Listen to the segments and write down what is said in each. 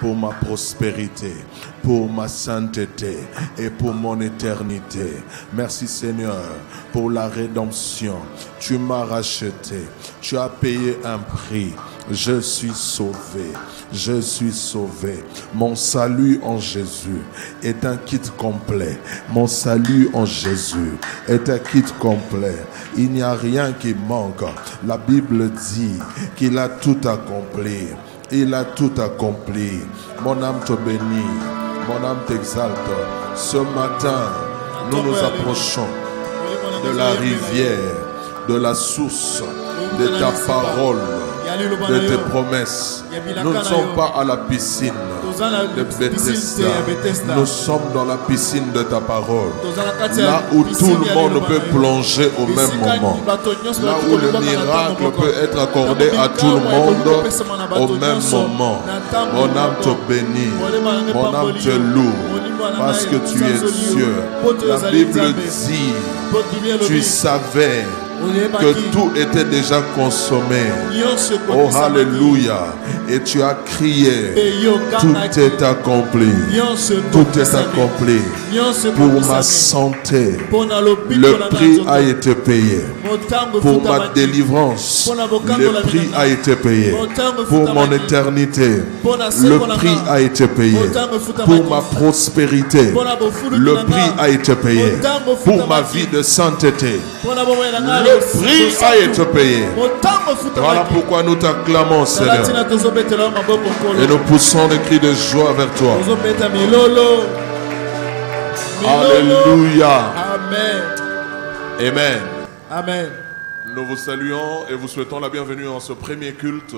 pour ma prospérité, pour ma sainteté et pour mon éternité. Merci Seigneur pour la rédemption. Tu m'as racheté, tu as payé un prix. Je suis sauvé, je suis sauvé. Mon salut en Jésus est un kit complet. Mon salut en Jésus est un kit complet. Il n'y a rien qui manque. La Bible dit qu'il a tout accompli. Il a tout accompli. Mon âme te bénit, mon âme t'exalte. Ce matin, nous nous approchons de la rivière, de la source, de ta parole, de tes promesses. Nous ne sommes pas à la piscine de Bethesda. Nous sommes dans la piscine de ta parole. Là où tout le monde peut plonger au même moment. Là où le miracle peut être accordé à tout le monde au même moment. Mon âme te bénit. Mon âme te loue. Parce que tu es Dieu. La Bible dit, tu savais que tout était déjà consommé. Oh, alléluia. Et tu as crié, tout est accompli. Tout est accompli. Pour ma santé, le prix a été payé. Pour ma délivrance, le prix a été payé. Pour mon éternité, le prix a été payé. Pour ma prospérité, le prix a été payé. Pour ma vie de sainteté, le prix a été payé. Voilà pourquoi nous t'acclamons, Seigneur. Et nous poussons des cris de joie vers toi. Alléluia. Amen. Amen. Amen. Nous vous saluons et vous souhaitons la bienvenue en ce premier culte.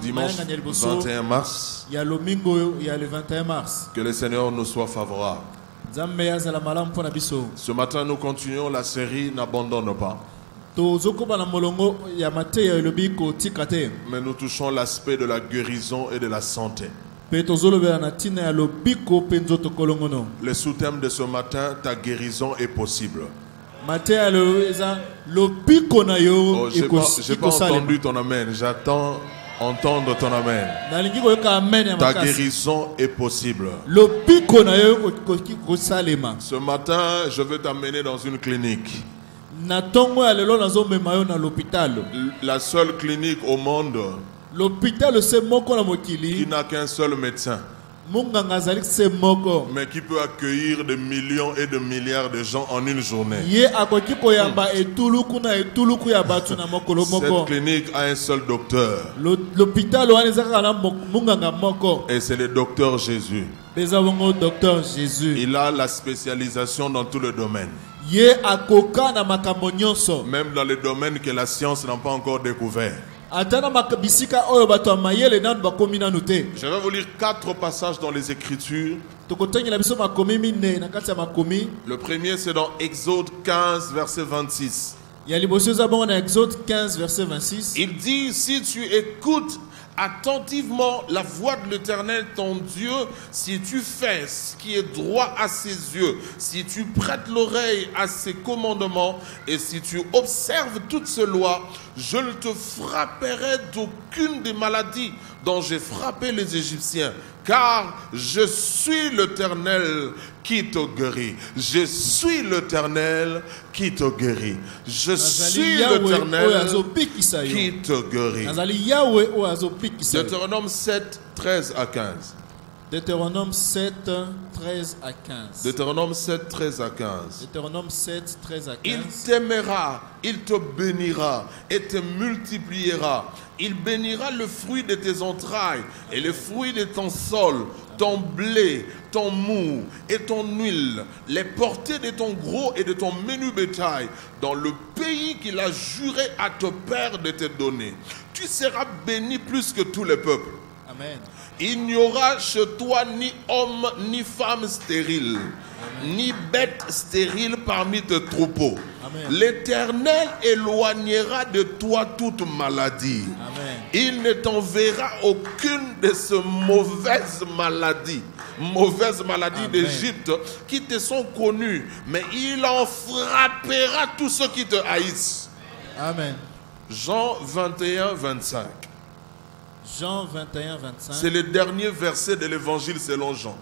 Dimanche 21 mars. Que le Seigneur nous soit favorable. Ce matin, nous continuons la série N'abandonne pas. Mais nous touchons l'aspect de la guérison et de la santé. Le sous-thème de ce matin, ta guérison est possible. Oh, j'ai pas entendu ton amen. J'attends entendre ton amen. Ta guérison est possible. Ce matin, je veux t'amener dans une clinique. La seule clinique au monde qui n'a qu'un seul médecin, mais qui peut accueillir des millions et de milliards de gens en une journée. Cette clinique a un seul docteur, et c'est le docteur Jésus. Il a la spécialisation dans tout le domaine, même dans les domaines que la science n'a pas encore découvert. Je vais vous lire 4 passages dans les Écritures. Le premier, c'est dans Exode 15, verset 26. Il dit, si tu écoutes attentivement la voix de l'Éternel ton Dieu, si tu fais ce qui est droit à ses yeux, si tu prêtes l'oreille à ses commandements et si tu observes toutes ces lois, je ne te frapperai d'aucune des maladies dont j'ai frappé les Égyptiens, car je suis l'Éternel qui te guérit. Je suis l'Éternel qui te guérit. Je suis l'Éternel qui te guérit. Deutéronome 7, 13 à 15. Deutéronome 7, 13 à 15. Deutéronome 7, 13 à 15. Deutéronome 7, 13 à 15. Il t'aimera, il te bénira et te multipliera. Il bénira le fruit de tes entrailles et le fruit de ton sol, ton blé, ton mou et ton huile, les portées de ton gros et de ton menu bétail, dans le pays qu'il a juré à ton père de te donner. Tu seras béni plus que tous les peuples. Amen. Il n'y aura chez toi ni homme ni femme stérile, ni bête stérile parmi tes troupeaux. L'Éternel éloignera de toi toute maladie. Amen. Il ne t'enverra aucune de ces mauvaises maladies d'Égypte qui te sont connues, mais il en frappera tous ceux qui te haïssent. Amen. Jean 21, 25. Jean 21, 25. C'est le dernier verset de l'évangile selon Jean.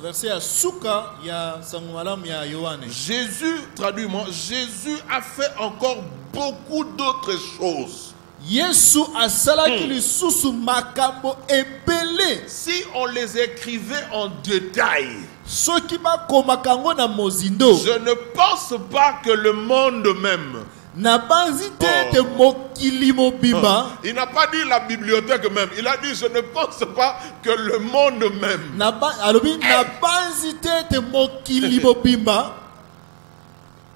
Verset à Souka, il y a Sangumalam, il y a Yohane. Jésus, traduis-moi, Jésus a fait encore beaucoup d'autres choses. Yesu asala kili susu makambo ebele. Si on les écrivait en détail, Soki ba komakango na mozindo. je ne pense pas que le monde même. Na banzi te mokili mobimba. Il n'a pas dit la bibliothèque même. Il a dit je ne pense pas que le monde même. Na banzi te mokili mobimba.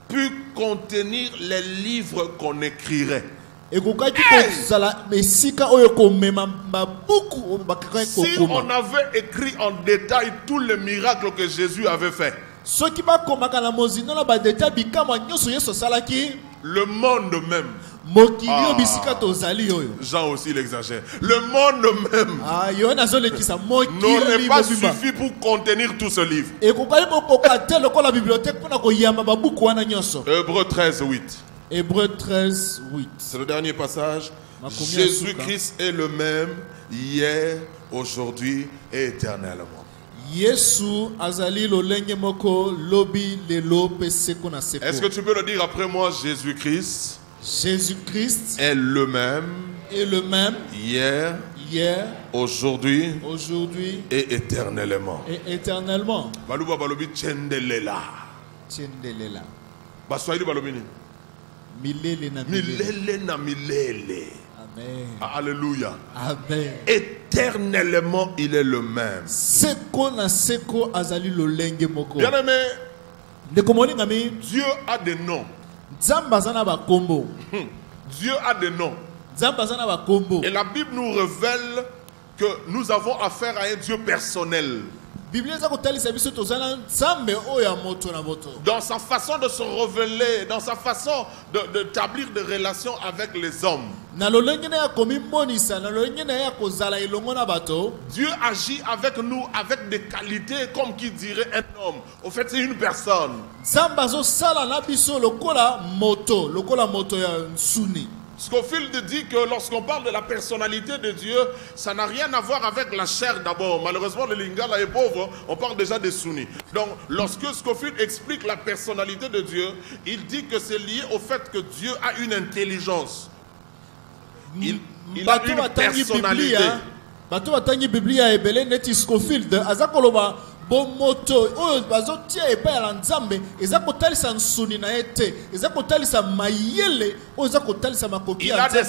Pu contenir les livres qu'on écrirait. Si on avait écrit en détail tous les miracles que Jésus avait fait, le monde même, Jean aussi l'exagère, le monde même n'aurait pas suffi pour contenir tout ce livre. Hébreux 13, 8. Hébreux 13, 8. C'est le dernier passage. Jésus-Christ est le même hier, aujourd'hui et éternellement. Est-ce que tu peux le dire après moi? Jésus-Christ est le même hier, aujourd'hui et éternellement. Baluba balobi tchendelela. Baswahili balobini. Milele na milele. Amen. Alléluia. Amen. Éternellement, il est le même. Bien-aimé, Dieu a des noms. Dieu a des noms. Et la Bible nous révèle que nous avons affaire à un Dieu personnel. Dans sa façon de se révéler, dans sa façon d'établir des relations avec les hommes. Dieu agit avec nous avec des qualités comme qui dirait un homme. Au fait, c'est une personne. Scofield dit que lorsqu'on parle de la personnalité de Dieu, ça n'a rien à voir avec la chair d'abord. Malheureusement, le Lingala est pauvre, on parle déjà des sunnis. Donc, lorsque Scofield explique la personnalité de Dieu, il dit que c'est lié au fait que Dieu a une intelligence. Il a une personnalité. Il a des sentiments. Il a des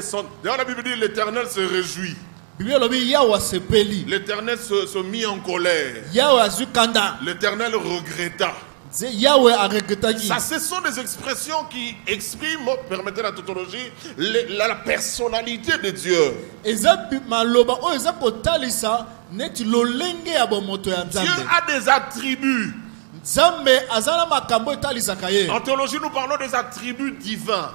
sentiments. D'ailleurs, la Bible dit l'Éternel se réjouit. L'Éternel se mit en colère. L'Éternel regretta. Ça, ce sont des expressions qui expriment, permettez la tautologie, la personnalité de Dieu. Dieu a des attributs. En théologie, nous parlons des attributs divins.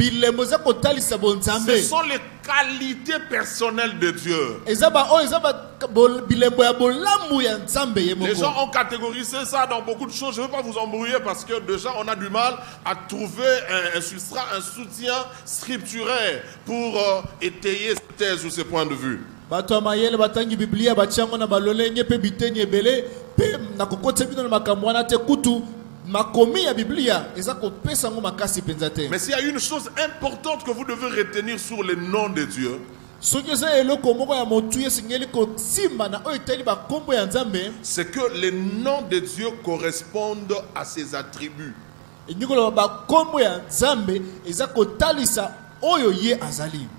Ce sont les qualités personnelles de Dieu. Les gens ont catégorisé ça dans beaucoup de choses. Je ne veux pas vous embrouiller parce que déjà on a du mal à trouver un substrat, un soutien scripturaire pour étayer cette thèse ou ce point de vue. Mais s'il y a une chose importante que vous devez retenir sur le nom de Dieu, c'est que les noms de Dieu correspondent à ses attributs.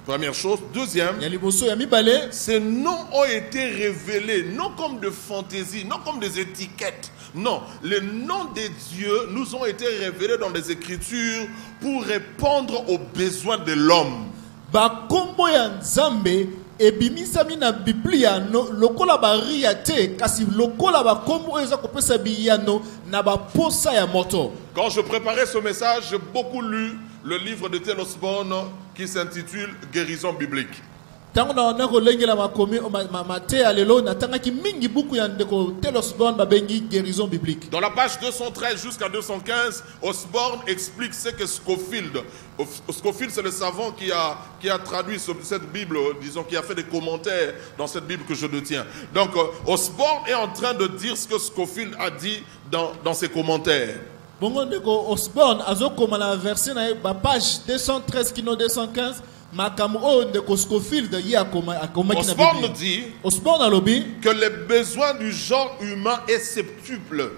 Première chose. Deuxième, ces noms ont été révélés non comme de fantaisie, non comme des étiquettes. Non, les noms de Dieu nous ont été révélés dans les Écritures pour répondre aux besoins de l'homme. Quand je préparais ce message, j'ai beaucoup lu le livre de Tel Osborne qui s'intitule Guérison biblique. Dans la page 213 jusqu'à 215, Osborne explique ce que Scofield. Scofield, c'est le savant qui a traduit cette Bible, disons, qui a fait des commentaires dans cette Bible que je détiens. Donc, Osborne est en train de dire ce que Scofield a dit dans ses commentaires. Osborne, verset na page 213 kino 215. Osborne dit que les besoins du genre humain est septuple.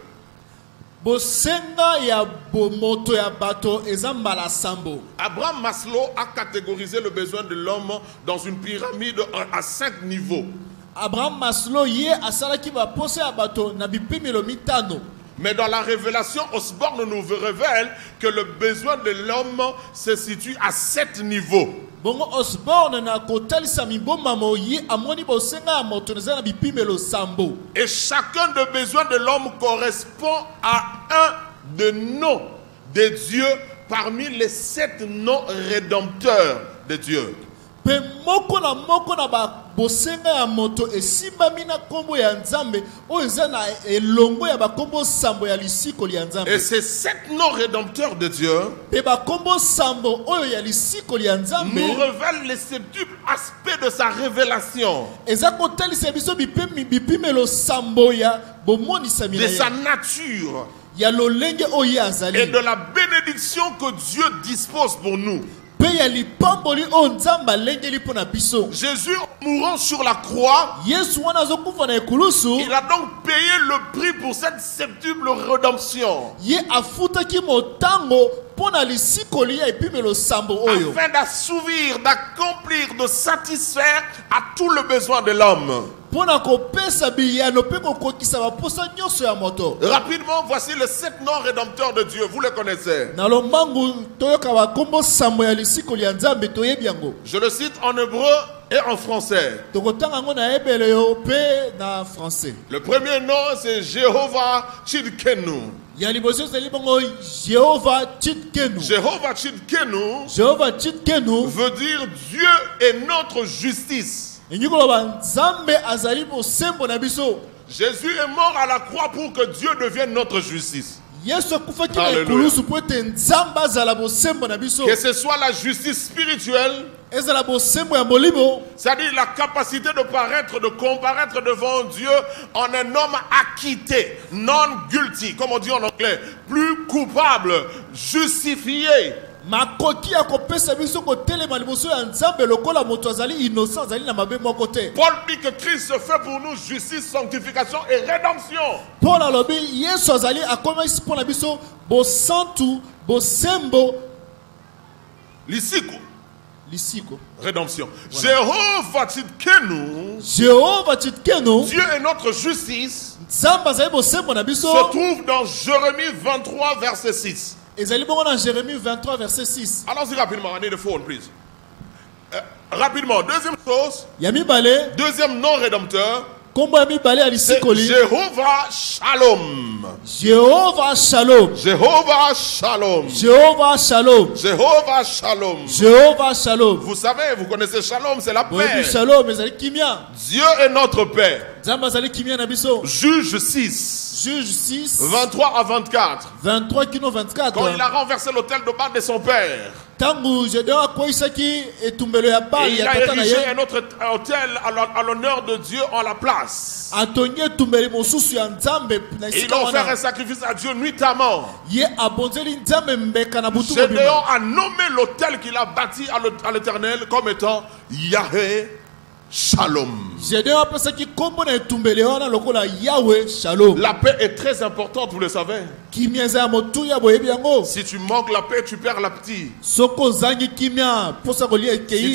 Abraham Maslow a catégorisé le besoin de l'homme dans une pyramide à 5 niveaux. Abraham Maslow va poser à bateau na bipimelo mitano. Mais dans la révélation, Osborne nous révèle que le besoin de l'homme se situe à 7 niveaux. Et chacun des besoins de l'homme correspond à un des noms de Dieu parmi les 7 noms rédempteurs de Dieu. Et ces 7 noms rédempteurs de Dieu nous révèlent les septuples aspects de sa révélation, de sa nature et de la bénédiction que Dieu dispose pour nous. Jésus, mourant sur la croix, il a donc payé le prix pour cette septuple rédemption, afin d'assouvir, d'accomplir, de satisfaire à tout le besoin de l'homme. Rapidement, voici les 7 noms rédempteurs de Dieu. Vous les connaissez. Je le cite en hébreu et en français. Le premier nom, c'est Jéhovah Tzidkenu. Jéhovah Tzidkenu veut dire Dieu est notre justice. Jésus est mort à la croix pour que Dieu devienne notre justice. Alléluia. Que ce soit la justice spirituelle, c'est-à-dire la capacité de comparaître devant Dieu en un homme acquitté, non guilty, comme on dit en anglais, plus coupable, justifié. Paul dit que Christ se fait pour nous justice, sanctification et rédemption. Lisico. Rédemption. Jéhovah Tzidkenu, Dieu est notre justice, se trouve dans Jérémie 23 verset 6. Jérémie 23 verset 6. Allons-y rapidement, I need the phone, please. Rapidement, deuxième chose, deuxième nom rédempteur, c'est Jéhovah Shalom. Jéhovah Shalom. Jéhovah Shalom. Jéhovah Shalom. Jéhovah Shalom. Jéhovah Shalom. Vous savez, vous connaissez Shalom, c'est la paix. Dieu est notre paix. Juge 6. Juge 6. 23 à 24. 23 kino 24. Quand il a renversé l'autel de bas de son père. Et il a érigé un autre autel à l'honneur de Dieu en la place. Et il a offert un sacrifice à Dieu nuitamment. Gédéon a nommé l'autel qu'il a bâti à l'Éternel comme étant Yahweh Shalom. La paix est très importante, vous le savez. Si tu manques la paix, tu perds l'appétit. Si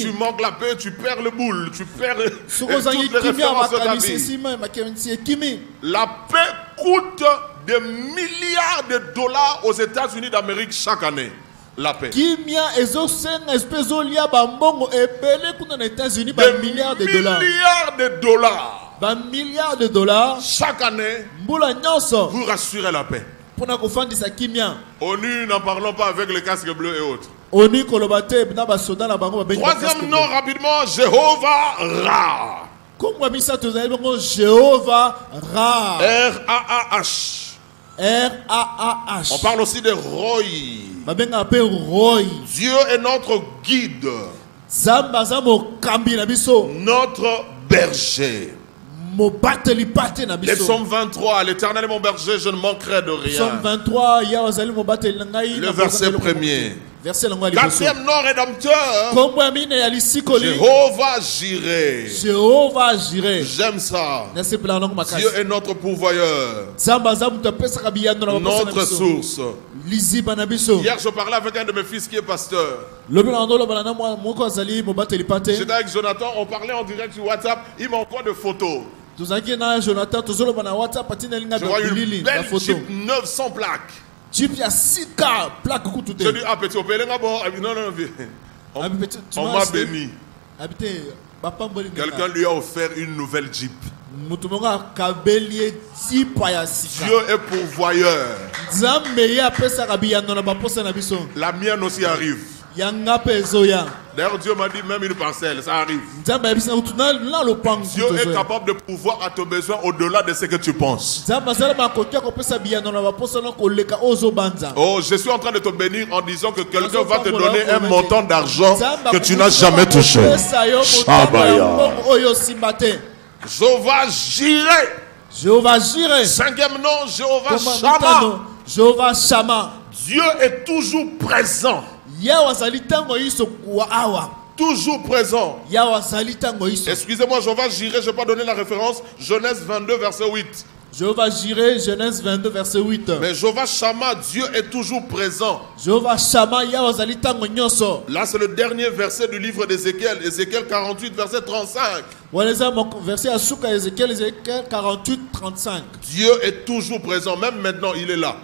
tu manques la paix, tu perds le boule. Tu perds toutes les références de ta vie. La paix coûte des milliards de dollars aux États-Unis d'Amérique chaque année. La paix. Des milliards de dollars. Chaque année, vous rassurez la paix. ONU, n'en parlons pas avec les casques bleus et autres. Troisième nom rapidement, Jéhovah Ra. Jéhovah Ra. R-A-A-H. R-A-A-H. On parle aussi de Roy. Dieu est notre guide, notre berger. Les psaumes 23, l'Éternel est mon berger, je ne manquerai de rien. Psaume 23, le verset premier. Quatrième nom rédempteur, Jéhovah Jireh. Jéhovah Jireh. J'aime ça. Dieu est notre pourvoyeur, notre source. Hier, je parlais avec un de mes fils qui est pasteur. J'étais avec Jonathan, on parlait en direct sur WhatsApp. Il m'envoie de photos. Je vois une belle Jeep 900 plaques. Je dis, ah petit, on peut aller là-bas. Non, on m'a béni. Quelqu'un lui a offert une nouvelle Jeep. Dieu est pourvoyeur. La mienne aussi arrive. D'ailleurs, Dieu m'a dit même une parcelle, ça arrive. Dieu est capable de pouvoir à tes besoins au-delà de ce que tu penses. Oh, je suis en train de te bénir en disant que quelqu'un va te donner un montant d'argent que tu n'as jamais touché. Jéhovah Jireh. Jéhovah Jireh. Cinquième nom, Jéhovah Shammah. Jéhovah Shammah. Dieu est toujours présent. Toujours présent. Excusez-moi, Jéhovah Jireh, je n'ai pas donné la référence. Genèse 22, verset 8. Jéhovah Jireh, Genèse 22, verset 8. Mais Jéhovah Shammah, Dieu est toujours présent. Jéhovah Shammah, là c'est le dernier verset du livre d'Ézéchiel, Ézéchiel 48, verset 35. Verset Ézéchiel 48, 35. Dieu est toujours présent, même maintenant il est là.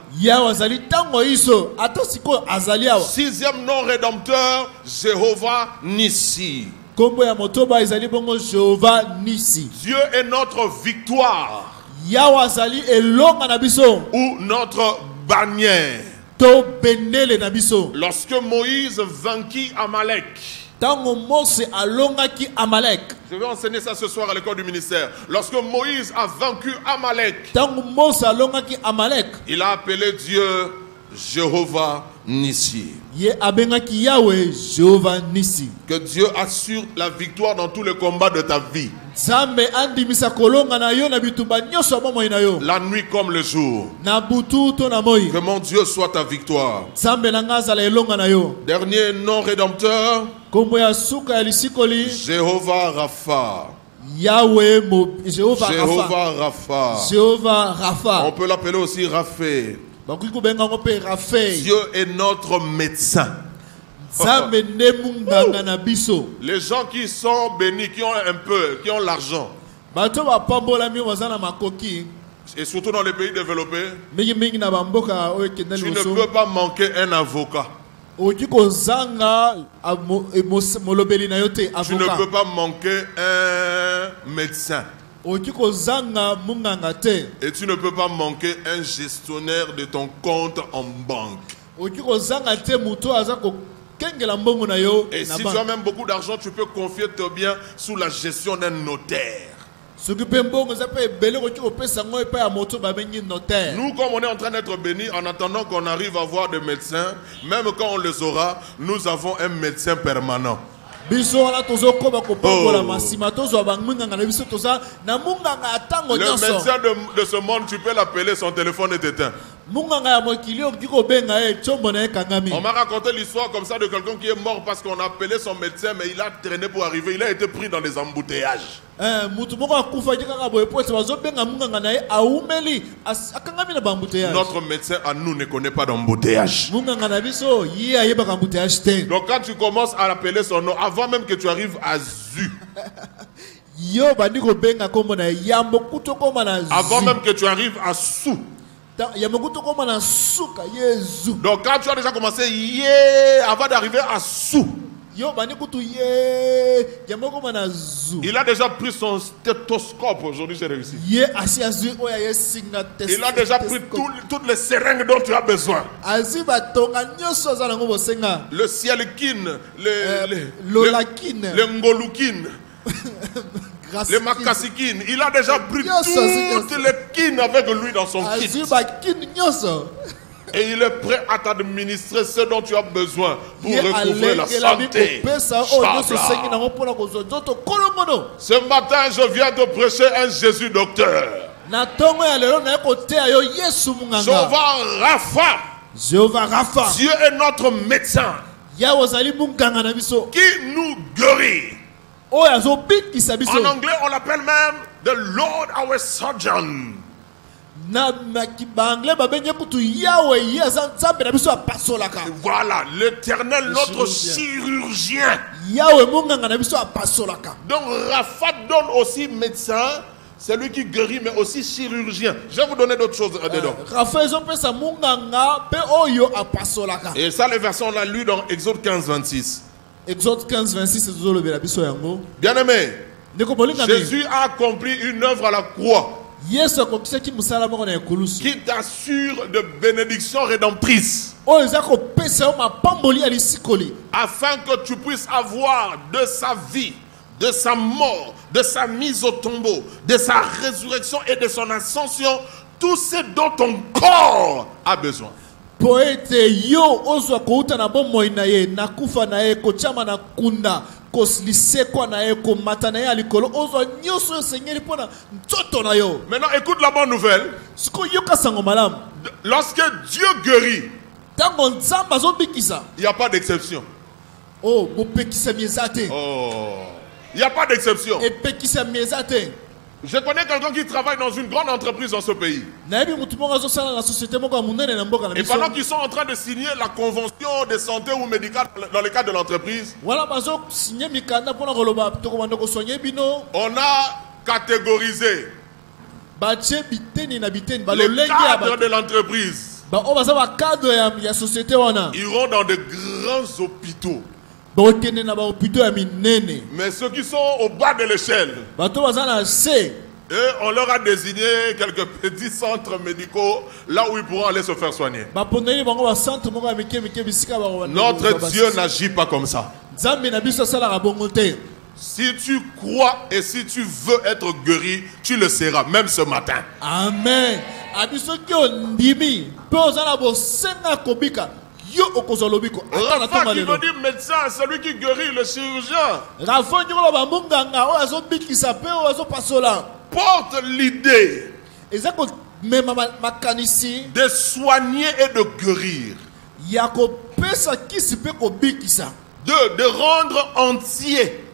Sixième nom rédempteur, Jéhovah Nissi. Dieu est notre victoire. Ou notre bannière. Lorsque Moïse vainquit Amalek. Je vais enseigner ça ce soir à l'école du ministère. Lorsque Moïse a vaincu Amalek, il a appelé Dieu Jéhovah Nissi. Que Dieu assure la victoire dans tous les combats de ta vie. La nuit comme le jour. Que mon Dieu soit ta victoire. Dernier nom rédempteur, Jéhovah Rapha. Jéhovah Rapha. On peut l'appeler aussi Raphaël. Dieu est notre médecin. Les gens qui sont bénis, qui ont un peu, qui ont l'argent, et surtout dans les pays développés, tu ne peux pas manquer un avocat. Tu ne peux pas manquer un médecin. Et tu ne peux pas manquer un gestionnaire de ton compte en banque. Et si tu as même beaucoup d'argent, tu peux confier tes biens sous la gestion d'un notaire. Nous, comme on est en train d'être bénis, en attendant qu'on arrive à voir des médecins, même quand on les aura, nous avons un médecin permanent. Le médecin de ce monde, tu peux l'appeler, son téléphone est éteint. On m'a raconté l'histoire comme ça de quelqu'un qui est mort parce qu'on a appelé son médecin, mais il a traîné pour arriver. Il a été pris dans les embouteillages. Notre médecin à nous ne connaît pas d'embouteillage. Donc quand tu commences à appeler son nom, avant même que tu arrives à Zu, avant même que tu arrives à Sou, donc quand tu as déjà commencé avant d'arriver à Sou, Il a déjà pris son stéthoscope. Aujourd'hui, j'ai réussi. Il a déjà pris toutes les seringues dont tu as besoin. Le cialquine, le ngolukine, le macassicine. Il a déjà pris toutes les kines avec lui dans son kit. Et il est prêt à t'administrer ce dont tu as besoin pour recouvrer la santé. Ce matin, je viens de prêcher un Jésus docteur. Jéhovah Rapha. Dieu est notre médecin qui nous guérit. En anglais, on l'appelle même the Lord our surgeon. Voilà, l'Éternel, notre chirurgien. Donc Rapha donne aussi médecin, c'est lui qui guérit, mais aussi chirurgien. Je vais vous donner d'autres choses dedans. Et ça, les versets, on l'a lu dans Exode 15, 26. Exode 15, 26, bien aimé, Jésus a accompli une œuvre à la croix qui t'assure de bénédictions rédemptrices, afin que tu puisses avoir de sa vie, de sa mort, de sa mise au tombeau, de sa résurrection et de son ascension, tout ce dont ton corps a besoin. Poete yo ozwa kouta na bomoi na ye nakufa na ye kochama na kunda koslisekwa na ye komata na ye alikolo ozwa nyoso Seigneur pona ntoto na yo. Maintenant écoute la bonne nouvelle. Siko yoka sango malam. Lorsque Dieu guérit, tango nzamba zo bikisa. Il n'y a pas d'exception. Oh, bopekisa miezate. Oh, il n'y a pas d'exception. Et pekisa miezate. Je connais quelqu'un qui travaille dans une grande entreprise dans ce pays. Et pendant qu'ils sont en train de signer la convention de santé ou médicale dans le cadre de l'entreprise, on a catégorisé les cadres de l'entreprise. Ils iront dans de grands hôpitaux. Mais ceux qui sont au bas de l'échelle, on leur a désigné quelques petits centres médicaux là où ils pourront aller se faire soigner. Notre Dieu n'agit pas comme ça. Si tu crois et si tu veux être guéri, tu le seras, même ce matin. Amen. Rapha qui veut dire médecin, celui qui guérit, le chirurgien, porte l'idée de soigner et de guérir, de rendre entier.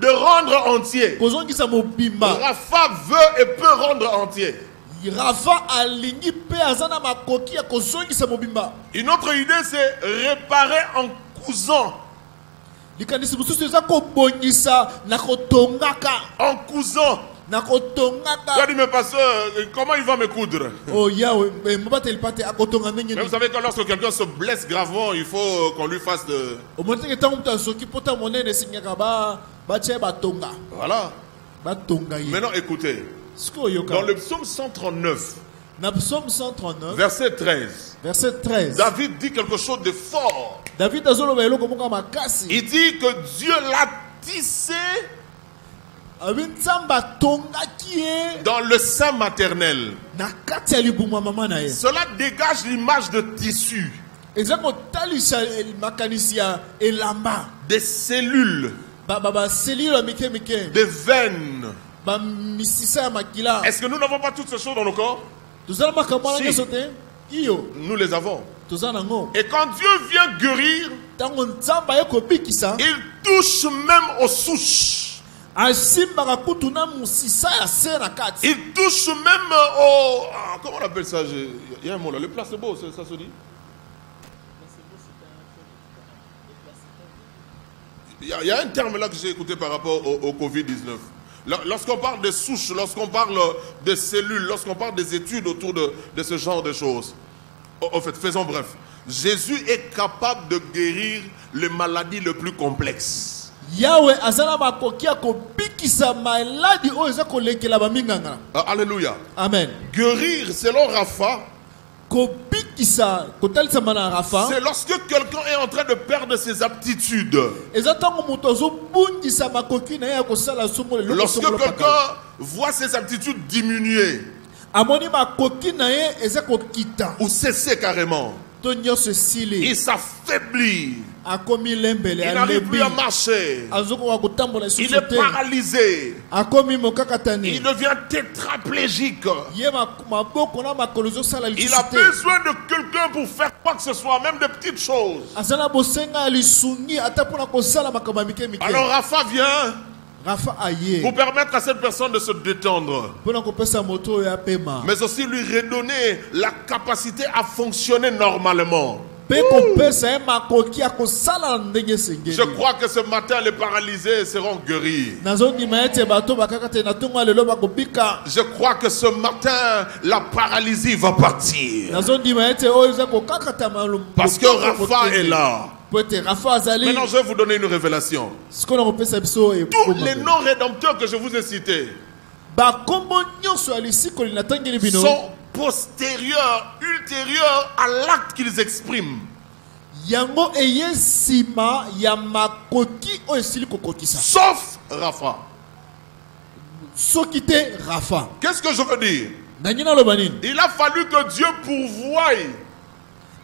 De rendre entier. Rapha veut et peut rendre entier. Une autre idée, c'est réparer en cousant. En cousant. Tu as dit, mais pasteur, comment il va me coudre? Mais vous savez que lorsque quelqu'un se blesse gravement, il faut qu'on lui fasse de... Voilà. Maintenant, écoutez. Dans le psaume 139, verset 13, David dit quelque chose de fort. Il dit que Dieu l'a tissé dans le sein maternel. Cela dégage l'image de tissu, des cellules, des veines. Est-ce que nous n'avons pas toutes ces choses dans nos corps? Si. Nous les avons. Et quand Dieu vient guérir, il touche même aux souches. Il touche même au... comment on appelle ça? Il y a un mot là. Le placebo, ça se dit? Il y a un terme là que j'ai écouté par rapport au Covid-19. Lorsqu'on parle de souches, lorsqu'on parle de cellules, lorsqu'on parle des études autour de ce genre de choses, En fait, faisons bref. Jésus est capable de guérir les maladies les plus complexes. Yahweh azana makokia ko bikisa maladi o eza ko lekela ba minganga. Alléluia. Amen. Guérir selon Rapha, Ko bikisa ko talisa mana Rafa. c'est lorsque quelqu'un est en train de perdre ses aptitudes. Eza tango muto zo bungisa makoki na ya ko sala somo le Lorsque quelqu'un voit ses aptitudes diminuer amoni makoki na ye eza ko kita. ou cesser carrément, To nyoso sili. il s'affaiblit, Akomi lembele il n'arrive plus à alebi. marcher, Azoko wa kotambola il est susote. paralysé, Akomi il mokakatani. devient tétraplégique. Ye maboko na makolozo sala Il a lisute. besoin de quelqu'un pour faire quoi que ce soit, même de petites choses. Azana bosenga lisungi ata pona ko sala makamba mike mike. Alors Rapha vient Rafa aye. pour permettre à cette personne de se détendre, Pona ko pesa moto ya pema. mais aussi lui redonner la capacité à fonctionner normalement. Pe ko pesa e makoki ya ko sala ndenge sengeli. Je crois que ce matin, les paralysés seront guéris. Nazo ndima ete bato bakakate na tonga lelo bakobika. Je crois que ce matin, la paralysie va partir. Nazo ndima ete o eza ko kakata malum. Parce que Rapha est là. Pote Rafa azali. Maintenant, je vais vous donner une révélation. Sikola ko pesa biso e. Tous les noms rédempteurs que je vous ai cités Ba kombo nyonso ali sikoli na tangeli bino. sont postérieurs, ultérieurs à l'acte qu'ils expriment. Yango eye sima ya makoki o esili kokokisa. Sauf Rapha. Soki te Rafa. Qu'est-ce que je veux dire? Nangina lo banini. Il a fallu que Dieu pourvoie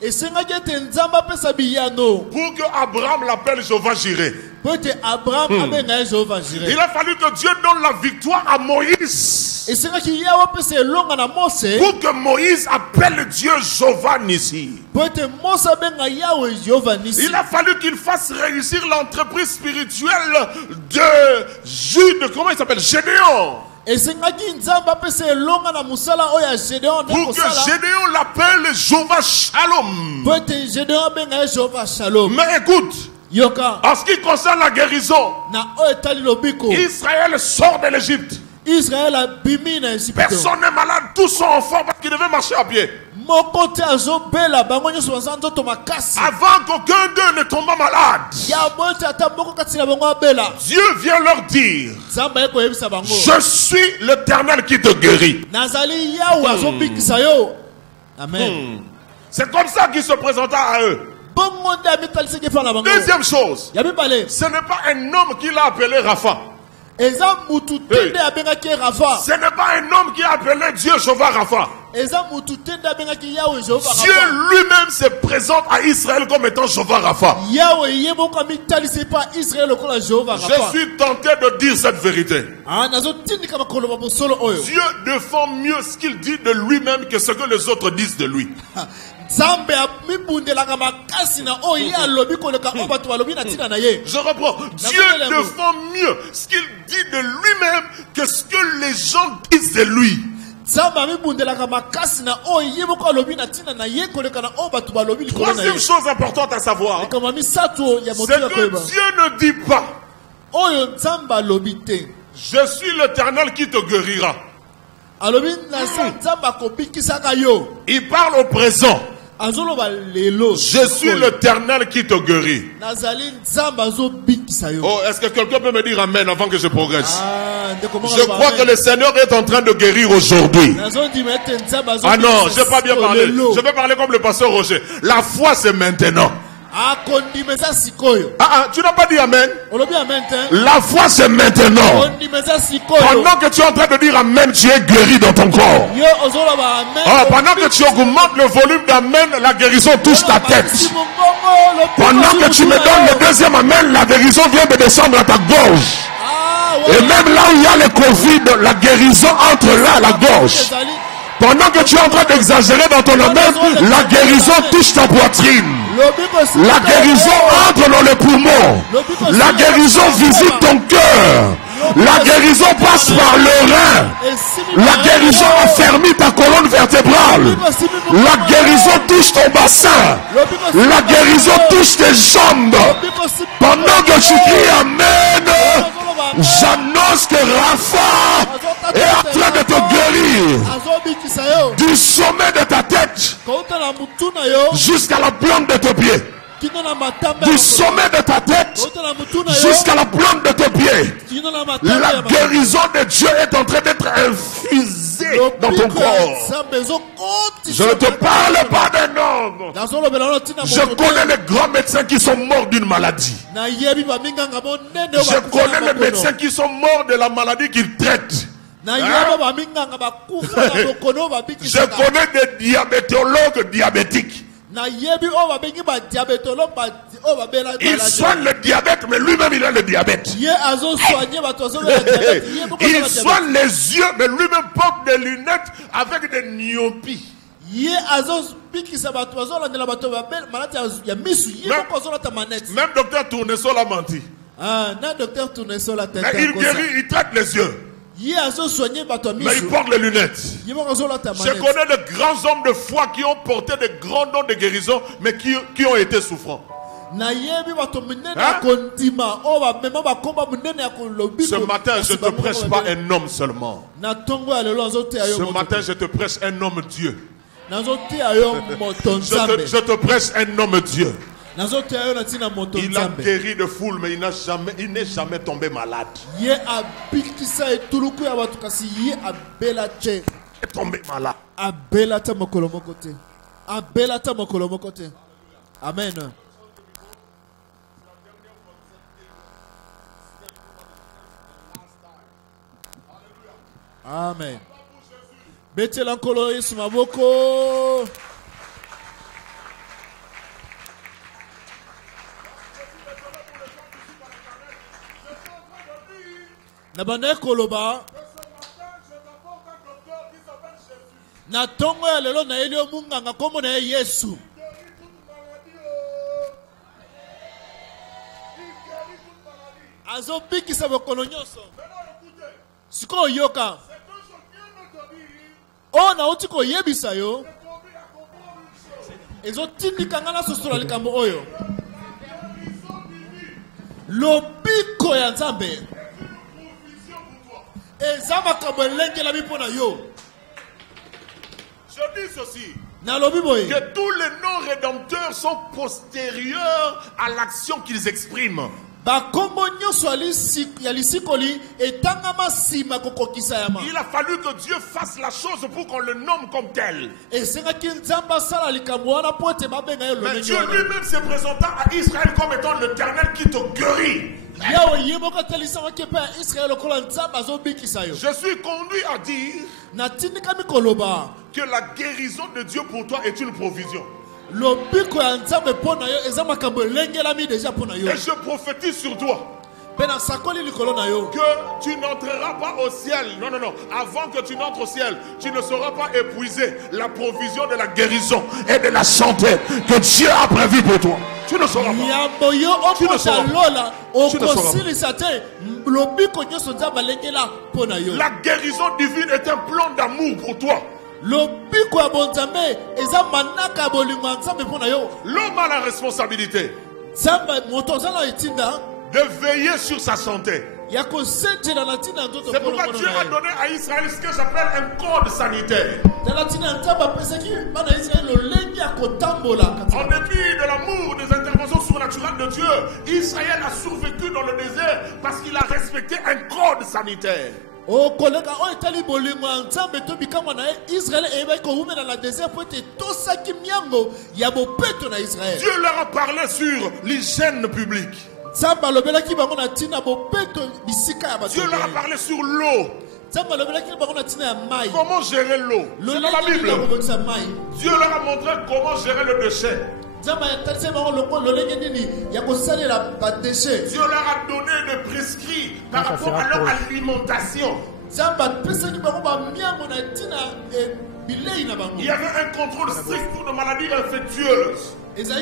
Esengaki ete nzambe apesa biyano. pour que Abraham l'appelle Jéhovah Jireh. Po ete Abraham abenga ye Jehova Jireh. Il a fallu que Dieu donne la victoire à Moïse Esengaki yawe apesa elonga na Mose. pour que Moïse appelle Dieu Jéhovah Nissi. Po ete Mose abenga yawe Jehova Nisi. Il a fallu qu'il fasse réussir l'entreprise spirituelle de Jude, comment il s'appelle? Gédéon. Esengaki nzambe apesa elonga na musala oyo ya Gédéon na Pour que kosala. Gédéon l'appelle Jéhovah Shalom. Po ete Gédéon abenga ye Jehova Shalom. Mais écoute, Yoka en ce qui concerne la guérison, na oyo etali lobiko. Israël sort de l'Égypte. Israël abimi na Égypte. Personne n'est malade, tous sont en forme parce qu'ils devaient marcher à pied. Moko te azobela bango nyonso baza nzoto makasi. Avant qu'aucun d'eux ne tombe malade, Yabo ete ata moko kati na bango abela. Dieu vient leur dire: Nzambe akoyebisa bango. je suis l'Éternel qui te guérit. Nazali yawe azobikisa yo. Amen. C'est comme ça qu'il se présenta à eux. Bongo nde amitalisaki epai na bango. Deuxième chose, Ya mibale. ce n'est pas un homme qui l'a appelé Rapha. Eza mutu te nde abengaki ye Rafa. Ce n'est pas un homme qui a appelé Dieu Jéhovah Rapha. Eza mutu te nde abengaki yawe Jehova Dieu Rafa. lui-même se présente à Israël comme étant Jéhovah Rapha. Yawe ye moko amitalisi epai Israel lokola Jehova Je Rafa. suis tenté de dire cette vérité. Ah, nazotindika makoloba bosolo oyo. Dieu défend mieux ce qu'il dit de lui-même que ce que les autres disent de lui. Nzambe amibundelaka makasi na oyo ye alobi koleka oyo bato balobi na ntina na ye. Je reprends. Dieu défend mieux ce qu'il dit de lui-même que ce que les gens disent de lui. Nzambe amibundelaka makasi na oyo ye moko alobi na ntina na ye koleka na oyo bato balobi likolo na ye. Troisième chose importante à savoir, Ekama misato ya moto c'est ya que koyeba. Dieu ne dit pas: Oyo Nzambe alobi te. je suis l'Éternel qui te guérira. Alobi naza Nzambe akobikisaka yo. Il parle au présent. Azoloba lelo. Je suis l'Éternel qui te guérit. Nazali Nzambe azobikisa yo. Oh, est-ce que quelqu'un peut me dire amen avant que je progresse? Ah, ndeko moko Je crois que le Seigneur est en train de guérir aujourd'hui. nazondima ete Nzambe azobikisa. Ah non, je n'ai pas bien parlé. lelo. Je vais parler comme le pasteur Roger. La foi, c'est maintenant. Akondimeza sikoyo. Tu n'as pas dit amen? Olobi amen te. La foi, c'est maintenant. Kondimeza sikoyo. Pendant que tu es en train de dire amen, tu es guéri dans ton corps. Yo ozoloba amen. Pendant que tu augmentes le volume d'amen, la guérison touche ta tête. Pendant que tu me donnes le deuxième amen, la guérison vient de descendre à ta gorge. Et même là où il y a le Covid, la guérison entre là à la gorge. Pendant que tu es en train d'exagérer dans ton amen, la guérison touche ta poitrine. La guérison entre dans les poumons. La guérison visite ton cœur. La guérison passe par le rein. La guérison affermit ta colonne vertébrale. La guérison touche ton bassin. La guérison touche tes jambes. Pendant que tu cries amen, j'annonce que Rapha est en train de te guérir du sommet de ta tête jusqu'à la plante de tes pieds. Du sommet de ta tête jusqu'à la plante de tes pieds. La guérison de Dieu est en train d'être infusée dans ton corps. Je ne te parle pas d'un homme. Je connais les grands médecins qui sont morts d'une maladie. Je connais les médecins qui sont morts de la maladie qu'ils traitent. Je connais des diabétologues diabétiques. Il soigne le diabète, mais lui-même il a le diabète. Il soigne les yeux, mais lui-même porte des lunettes avec des myopies. Même docteur Tournesol a menti. Mais il guérit, il traite les yeux. Mais il porte les lunettes. Je connais de grands hommes de foi qui ont porté de grands dons de guérison, mais qui ont été souffrants. Ce matin, je ne te prêche pas un homme seulement. Ce matin, je te prêche un homme Dieu. Je te prêche un homme Dieu. Il a guéri de foule, mais il n'est jamais tombé malade. Il est tombé malade. Amen. Amen. Mettez l'encolo Yesu maboko. Nabane koloba. Na tongo ya lelo na elio munganga komo na Yesu. Azo bikisa bokono nyoso. Siko yoka. O na otiko yebisa yo. Ezo tindika ngana sosola likambo oyo. Lobiko ya Nzambe. Ezama kabo lengela bipona yo. Je dis ceci. Que tous les non-rédempteurs sont postérieurs à l'action qu'ils expriment. Il a fallu que Dieu fasse la chose pour qu'on le nomme comme tel. Mais Dieu lui-même se présentant à Israël comme étant l'Éternel qui te guérit. Je suis conduit à dire que la guérison de Dieu pour toi est une provision. Et je prophétise sur toi que tu n'entreras pas au ciel. Non. Avant que tu n'entres au ciel, tu ne seras pas épuisé la provision de la guérison et de la santé que Dieu a prévu pour toi. Tu ne sauras pas. Tu ne sauras pas. La guérison divine est un plan d'amour pour toi. L'homme a la responsabilité de veiller sur sa santé. C'est pourquoi Dieu a donné à Israël ce que j'appelle un code sanitaire. En dépit de l'amour des interventions surnaturelles de Dieu, Israël a survécu dans le désert parce qu'il a respecté un code sanitaire. Dieu leur a parlé sur l'hygiène publique. Dieu leur a parlé sur l'eau. Comment gérer l'eau? C'est dans la Bible. Dieu leur a montré comment gérer le déchet. Dieu leur a donné des prescrits par rapport à leur alimentation. Il y avait un contrôle strict pour les maladies infectieuses. Dans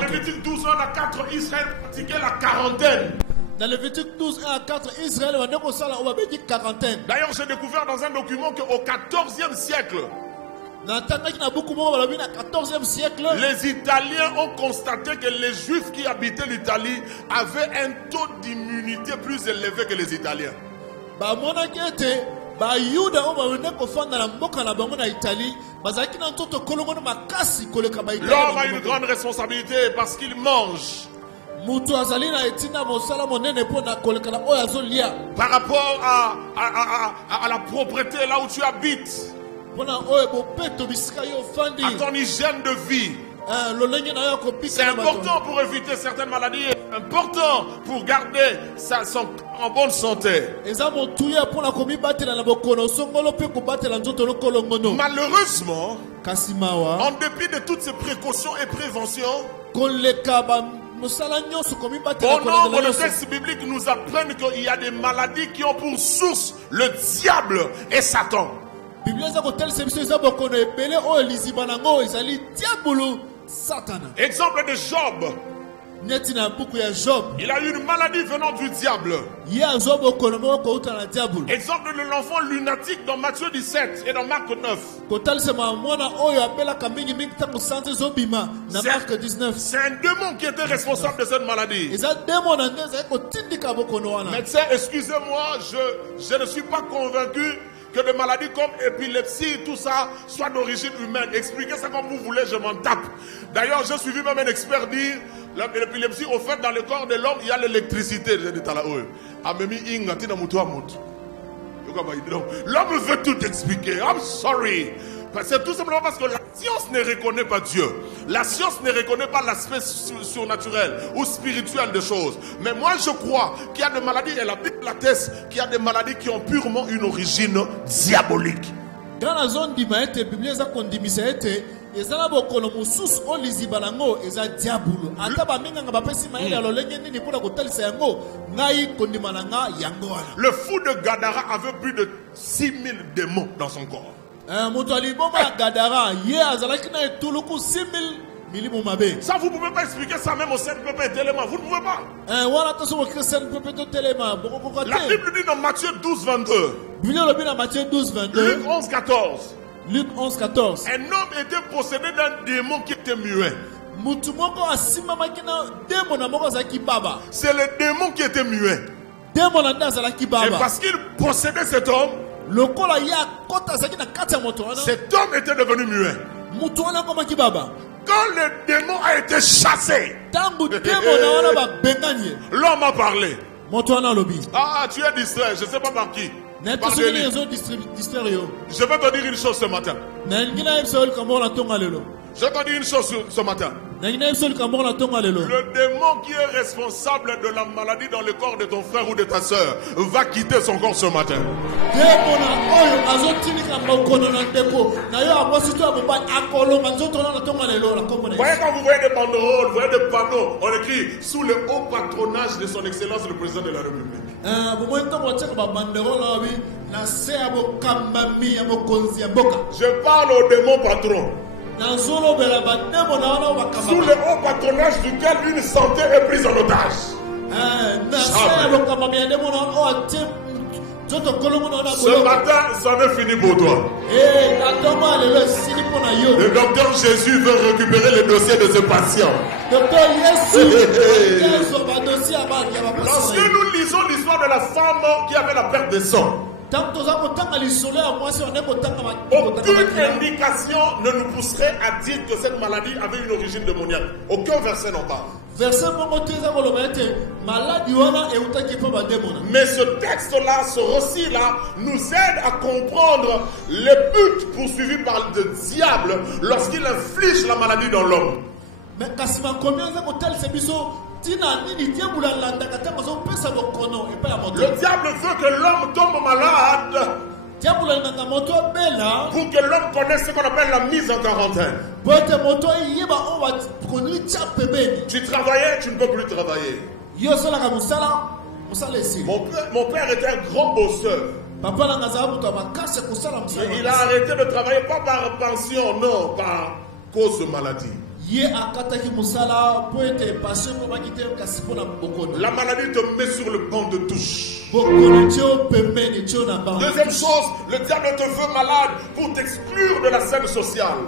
Lévitique 12, 1 à 4, Israël pratiquait la quarantaine. Dans Lévitique 12, 1 à 4, Israël va quarantaine. D'ailleurs, j'ai découvert dans un document qu'au 14e siècle, les Italiens ont constaté que les Juifs qui habitaient l'Italie avaient un taux d'immunité plus élevé que les Italiens. bayuda oyo bawende kofanda na mboka na bango na Italie bazalaki na nzoto kolongo na makasi koleka baitalie. L'homme a une grande responsabilité parce qu'il mange. Mutu azali na etina mosala monene po na koleka na oyo azolia. Par rapport à la propreté là où tu habites, Pona oyo bopeto bisika yo fandi. à ton hygiène de vie. C'est important pour éviter certaines maladies, important pour garder son en bonne santé. Malheureusement, en dépit de toutes ces précautions et préventions, bon nombre de textes bibliques nous apprennent qu'il y a des maladies qui ont pour source le diable et Satan. Exemple de Job. Il a eu une maladie venant du diable. Exemple de l'enfant lunatique dans Matthieu 17 et dans Marc 9. C'est un démon qui était responsable de cette maladie. Médecin, excusez-moi, je ne suis pas convaincu que des maladies comme épilepsie, tout ça, soit d'origine humaine. Expliquez ça comme vous voulez, je m'en tape. D'ailleurs, j'ai suivi même un expert dire, l'épilepsie, au fait, dans le corps de l'homme, il y a l'électricité. L'homme veut tout expliquer. I'm sorry. C'est tout simplement parce que la science ne reconnaît pas Dieu. La science ne reconnaît pas l'aspect surnaturel ou spirituel des choses. Mais moi je crois qu'il y a des maladies, et la Bible atteste qu'il y a des maladies qui ont purement une origine diabolique. Dans la zone du Maïté, la Bible a condamné ezala bokono mususu oliziba nango eza diabolo ata baminga bapesi mayele alolenge nini pona kotalisa yango ngai kondima nanga yango wana. Le fou de Gadara avait plus de 6000 démons dans son corps. Moto aliboma Gadara ye azalaki na etuluku 6000 milimo mabe. Ça vous pouvez pas expliquer ça même au Saint-Pépé téléma, vous ne pouvez pas. Voilà to so Saint-Pépé téléma boko ko. La Bible dit dans Matthieu 12:22. Bible le dit dans Matthieu 12:22. Luc 11:14. Luc 11:14. Un homme était possédé d'un démon qui était muet. C'est le démon qui était muet. Et parce qu'il possédait cet homme, cet homme était devenu muet. Quand le démon a été chassé, l'homme a parlé. Ah, tu es distrait, je ne sais pas par qui. Je vais te dire une chose ce matin. Je vais te dire une chose ce matin. Le démon qui est responsable de la maladie dans le corps de ton frère ou de ta soeur va quitter son corps ce matin. Voyez quand vous voyez des banderoles, vous voyez des panneaux, on écrit sous le haut patronage de son excellence le président de la République. Je parle au démon patron. Sous le haut patronage duquel une santé est prise en otage. Ce matin, ça n'est fini pour toi. Le docteur Jésus veut récupérer le dossier de ce patient. Lorsque nous lisons l'histoire de la femme qui avait la perte de sang, aucune indication ne nous pousserait à dire que cette maladie avait une origine démoniaque. Aucun verset n'en parle. Mais ce texte-là, ce récit-là, nous aide à comprendre les buts poursuivis par le diable lorsqu'il inflige la maladie dans l'homme. Le diable veut que l'homme tombe malade pour que l'homme connaisse ce qu'on appelle la mise en quarantaine. Tu travaillais, tu ne peux plus travailler. Mon père était un grand bosseur. Il a arrêté de travailler, pas par pension, non, par cause de maladie. La maladie te met sur le banc de touche. Deuxième chose, le diable te veut malade pour t'exclure de la scène sociale.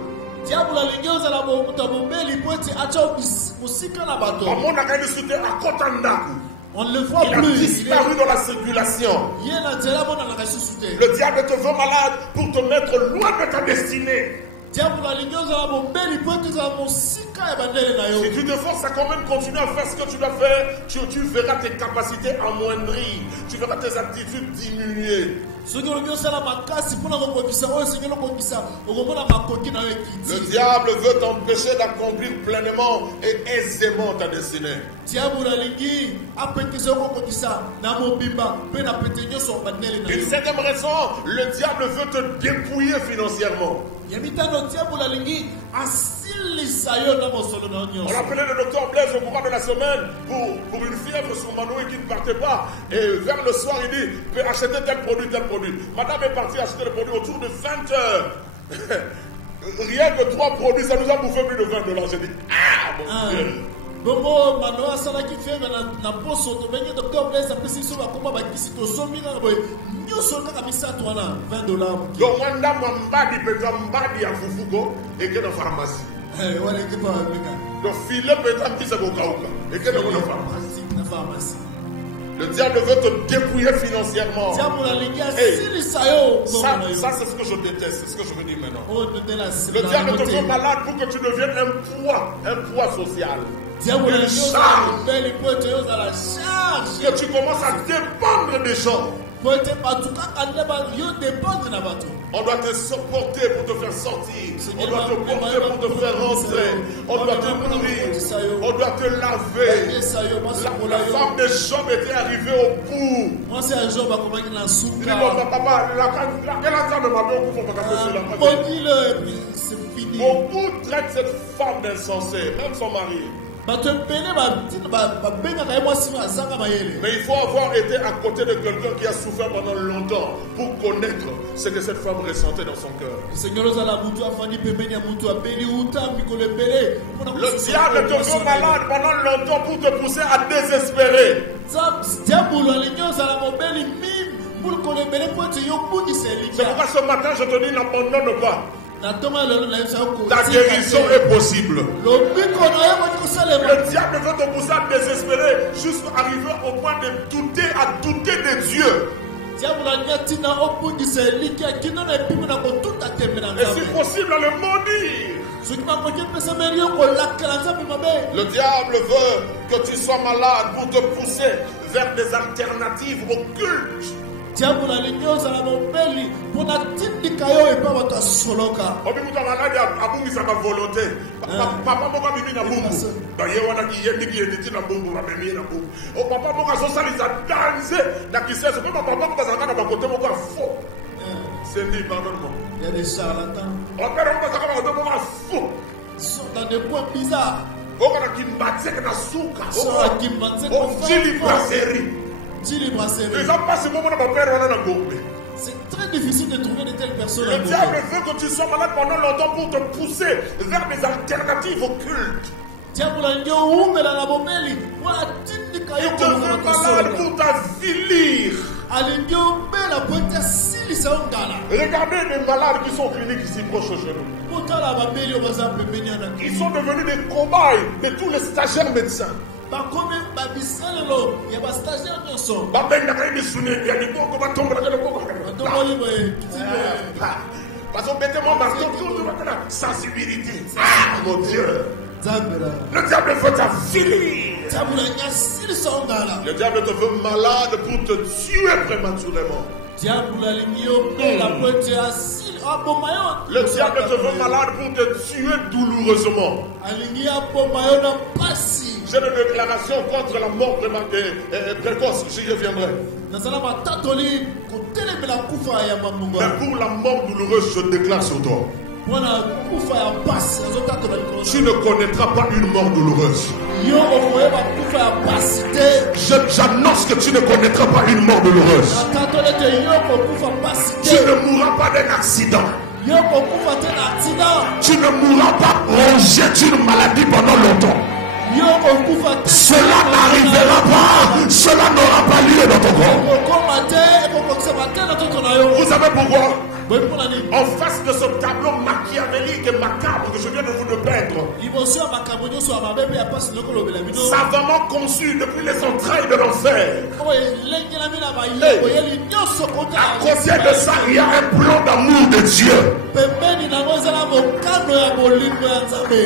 On ne le voit Il a plus. disparu dans la circulation. Le diable te veut malade pour te mettre loin de ta destinée. Si tu te forces à quand même continuer à faire ce que tu dois faire, tu verras tes capacités amoindries. Tu verras tes aptitudes diminuer. Le diable veut t'empêcher d'accomplir pleinement et aisément ta destinée. Une septième raison, le diable veut te dépouiller financièrement. On appelait le docteur Blaise au courant de la semaine pour une fièvre sur Manoé qui ne partait pas. Et vers le soir, il dit, peut acheter tel produit, tel produit. Madame est partie acheter le produit autour de 20 heures. Rien que 3 produits, ça nous a bouffé plus de $20. J'ai dit, ah mon Dieu. Donc le diable veut te dépouiller financièrement. Hey, ça c'est ce que je déteste, c'est ce que je veux dire maintenant. Le diable te veut malade pour que tu deviennes un poids social. Une charge. Que tu commences à dépendre des gens. On doit te supporter pour te faire sortir. On doit te porter pour te faire rentrer. On doit te nourrir. On doit te laver. La femme de Job était arrivée au bout. Beaucoup traitent cette femme d'insensée, même son mari. Mais il faut avoir été à côté de quelqu'un qui a souffert pendant longtemps pour connaître ce que cette femme ressentait dans son cœur. Le diable te veut malade pendant longtemps pour te pousser à désespérer. C'est pourquoi ce matin je te dis n'abandonne pas. Ta guérison est possible. Le diable veut te pousser à désespérer jusqu'à arriver au point de douter, à douter de Dieu. Et si possible à le maudire. Le diable veut que tu sois malade pour te pousser vers des alternatives occultes. Dans des points bizarres. C'est très difficile de trouver de telles personnes. Le diable veut que tu sois malade pendant longtemps pour te pousser vers des alternatives occultes. Il te veut malade pour t'avilir. Regardez les malades qui sont en clinique ici proches chez nous. Ils sont devenus des cobayes de tous les stagiaires médecins. Sensibilité. Ah mon Dieu. Le diable veut t'avilir. Le diable te veut malade pour te tuer prématurément. Le diable te veut malade pour te tuer douloureusement. J'ai une déclaration contre la mort précoce, j'y reviendrai. Mais pour la mort douloureuse, je déclare sur toi. Tu ne connaîtras pas une mort douloureuse. J'annonce que tu ne connaîtras pas une mort douloureuse. Tu ne mourras pas d'un accident. Tu ne mourras pas rongé d'une maladie pendant longtemps. Cela n'arrivera pas. Cela n'aura pas lieu dans ton corps. Vous savez pourquoi? En face de ce tableau machiavélique et macabre que je viens de vous peindre, savamment conçu depuis les entrailles de l'enfer. À côté de ça, il y a un plan d'amour de Dieu.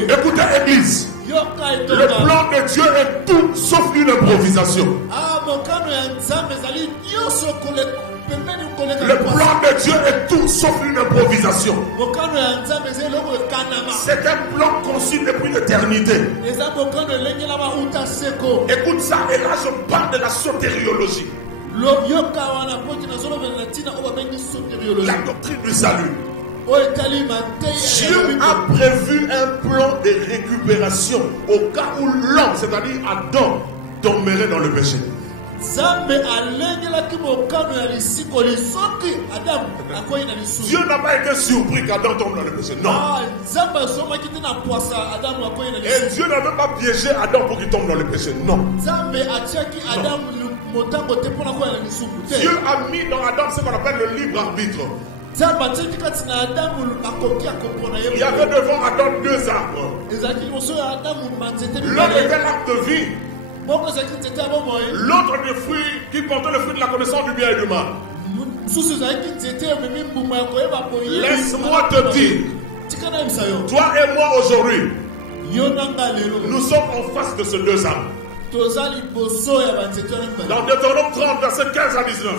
Écoutez, Église, le plan de Dieu est tout sauf une improvisation. Le plan de Dieu est tout sauf une improvisation. C'est un plan conçu depuis l'éternité. Écoute ça, et là je parle de la sotériologie. La doctrine du salut. Dieu a prévu un plan de récupération au cas où l'homme, c'est-à-dire Adam, tomberait dans le péché. Dieu n'a pas été surpris qu'Adam tombe dans le péché. Non. Et Dieu n'a même pas piégé Adam pour qu'il tombe dans le péché. Non. Dieu a mis dans Adam ce qu'on appelle le libre arbitre. Il y avait devant Adam deux arbres. L'un était l'arbre de vie. L'autre le fruit qui portait le fruit de la connaissance du bien et du mal. Laisse-moi te dire, toi et moi aujourd'hui, nous sommes en face de ces deux arbres. Dans Deutéronome 30, verset 15 à 19,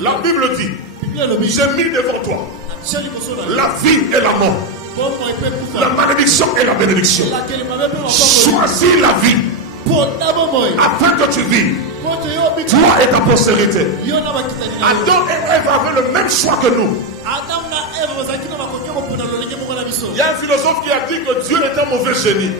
la Bible dit, j'ai mis devant toi la vie et la mort, la malédiction et la bénédiction. Choisis la vie afin que tu vives, toi et ta postérité. Adam et Ève avaient le même choix que nous. Il y a un philosophe qui a dit que Dieu est un mauvais génie.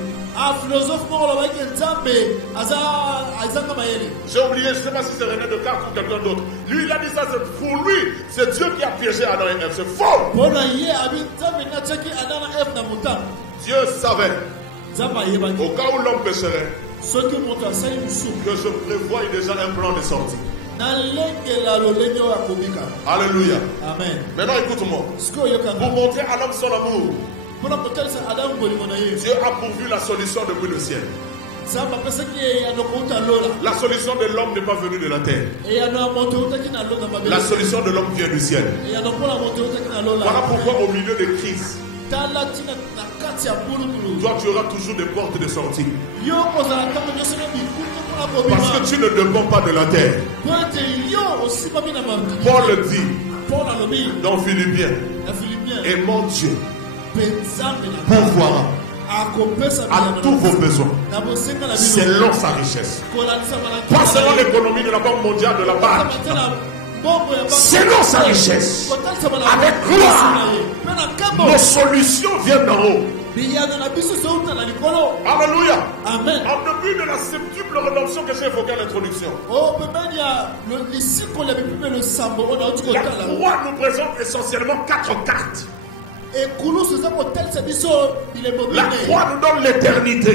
J'ai oublié, je ne sais pas si c'est René Descartes ou quelqu'un d'autre. Lui, il a dit ça, c'est pour lui, c'est Dieu qui a piégé Adam et Ève. C'est faux. Dieu savait, au cas où l'homme pécherait, que je prévois déjà un plan de sortie. Alléluia. Amen. Maintenant écoute-moi. Pour montrer à l'homme son amour, Dieu a pourvu la solution depuis le ciel. La solution de l'homme n'est pas venue de la terre. La solution de l'homme vient du ciel. Voilà pourquoi au milieu des crises, toi tu auras toujours des portes de sortie. Parce que tu ne dépends pas de la terre. Paul le dit dans Philippiens. Et mon Dieu pourvoira à tous vos besoins selon sa richesse. Pas selon l'économie de la Banque mondiale de la Banque. Selon sa richesse, avec gloire, nos solutions viennent d'en haut. Alléluia. Amen. En début de la septuple rédemption que j'ai évoqué à l'introduction, la croix nous présente essentiellement 4 cartes. La croix nous donne l'éternité.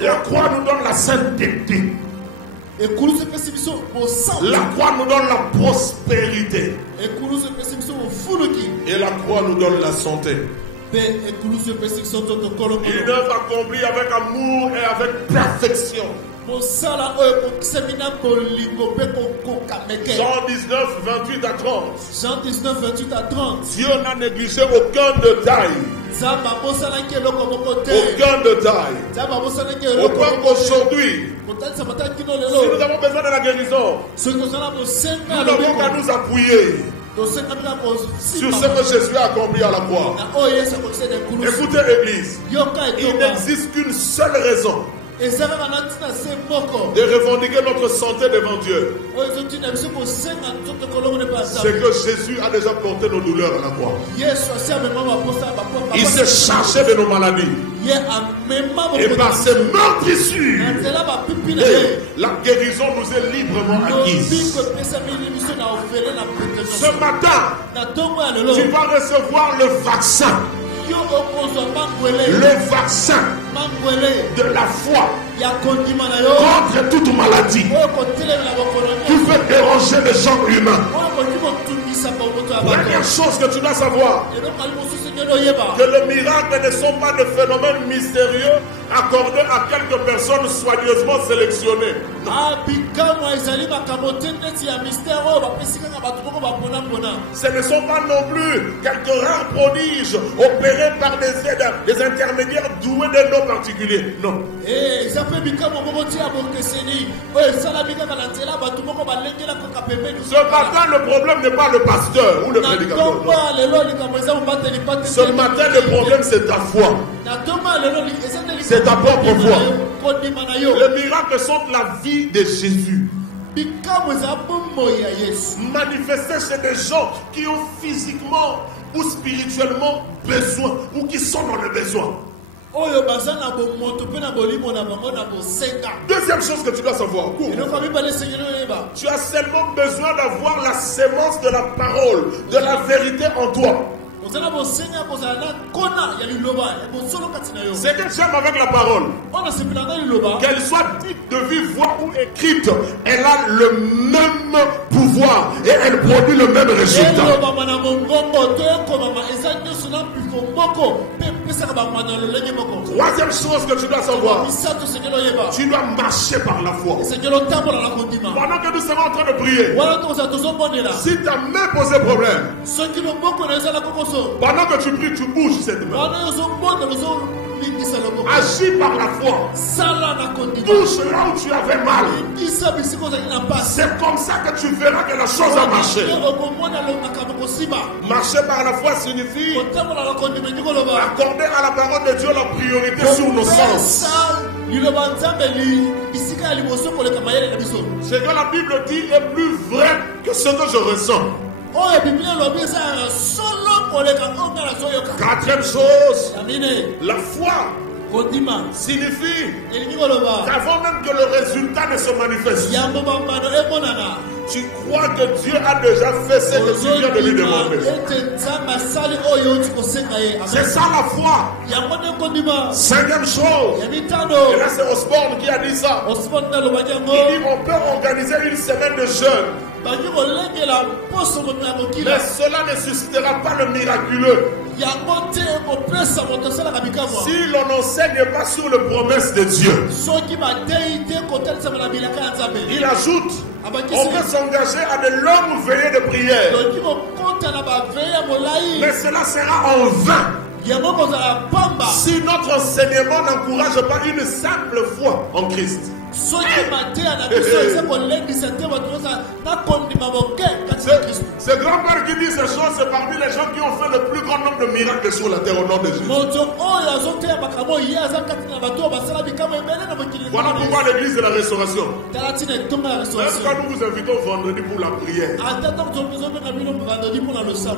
La croix nous donne la sainteté. La croix nous donne la prospérité. Et la croix nous donne la santé. Une œuvre accomplie avec amour et avec perfection. Jean 19, 28 à 30. Jean 19, 28 à 30. Dieu n'a négligé aucun détail. Aucun détail. Au point qu'aujourd'hui, si nous avons besoin de la guérison, nous n'avons qu'à nous appuyer sur ce que Jésus a accompli à la croix. Écoutez, Église, il n'existe qu'une seule raison de revendiquer notre santé devant Dieu. C'est que Jésus a déjà porté nos douleurs à la croix. Il s'est chargé de nos maladies. Et par ses meurtrissures, la guérison nous est librement acquise. Ce matin, tu vas recevoir le vaccin. Le vaccin de la foi. contre toute maladie qui veut déranger les gens humains. Première chose que tu dois savoir, que les miracles ne sont pas des phénomènes mystérieux accordés à quelques personnes soigneusement sélectionnées. Ce ne sont pas non plus quelques rares prodiges opérés par des intermédiaires doués d'un nom particulier. Non. Ce matin, le problème n'est pas le pasteur ou le prédicateur. Ce matin, le problème, c'est ta foi. C'est ta propre foi. Les miracles sont la vie de Jésus. Manifesté chez des gens qui ont physiquement ou spirituellement besoin ou qui sont dans le besoin. Deuxième chose que tu dois savoir, tu as seulement besoin d'avoir la sémence de la parole, de la vérité en toi. C'est que j'aime avec la parole, qu'elle soit dite de vive voix ou écrite, elle a le même pouvoir et elle produit le même résultat. Troisième chose que tu dois savoir, tu dois marcher par la foi. Pendant que nous sommes en train de prier, si ta main posait problème, pendant que tu pries, tu bouges cette main. Agis par la foi. Touche là où tu avais mal. C'est comme ça que tu verras que la chose a marché. Marcher par la foi signifie accorder à la parole de Dieu la priorité sur nos sens. Ce que la Bible dit est plus vrai que ce que je ressens. Quatrième chose, la foi signifie qu'avant même que le résultat ne se manifeste, tu crois que Dieu a déjà fait ce que tu viens de lui demander. C'est ça la foi. Cinquième chose, et là c'est Osborne qui a dit ça. Il dit on peut organiser une semaine de jeûne, mais cela ne suscitera pas le miraculeux si l'on n'enseigne pas sur les promesses de Dieu. Il ajoute, on peut s'engager à de longues veillées de prière, mais cela sera en vain si notre enseignement n'encourage pas une simple foi en Christ. Ce grand-père qui dit ces choses, c'est parmi les gens qui ont fait le plus grand nombre de miracles sur la terre au nom de Jésus. Voilà pourquoi l'église de la restauration, même quand nous vous invitons vendredi pour la prière,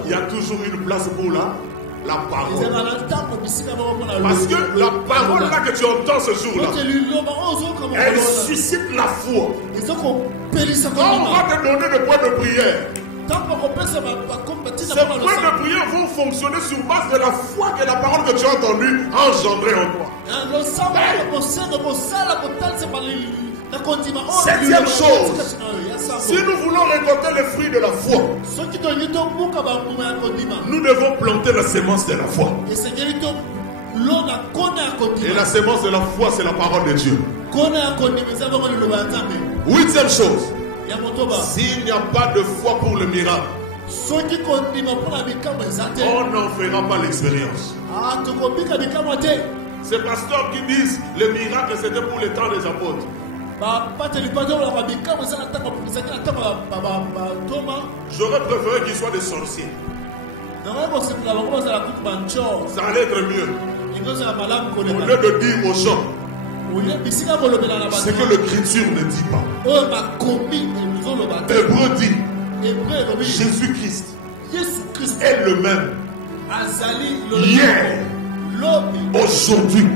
il y a toujours une place pour la parole. Parce que la parole là que tu entends ce jour-là, elle suscite la foi. Quand on va te donner des points de prière, ces points de prière vont fonctionner sur base de la foi que la parole que tu as entendue a engendrée en toi. Septième chose, si nous voulons récolter les fruits de la foi, nous devons planter la sémence de la foi. Et la sémence de la foi, c'est la parole de Dieu. Huitième chose, s'il n'y a pas de foi pour le miracle, on n'en fera pas l'expérience. Ces pasteurs qui disent le miracle c'était pour le temps des apôtres. J'aurais préféré qu'ils soient des sorciers. Ça allait être mieux. Au lieu de dire aux gens ce que l'écriture ne dit pas. Hébreu dit Jésus-Christ est le même hier, aujourd'hui,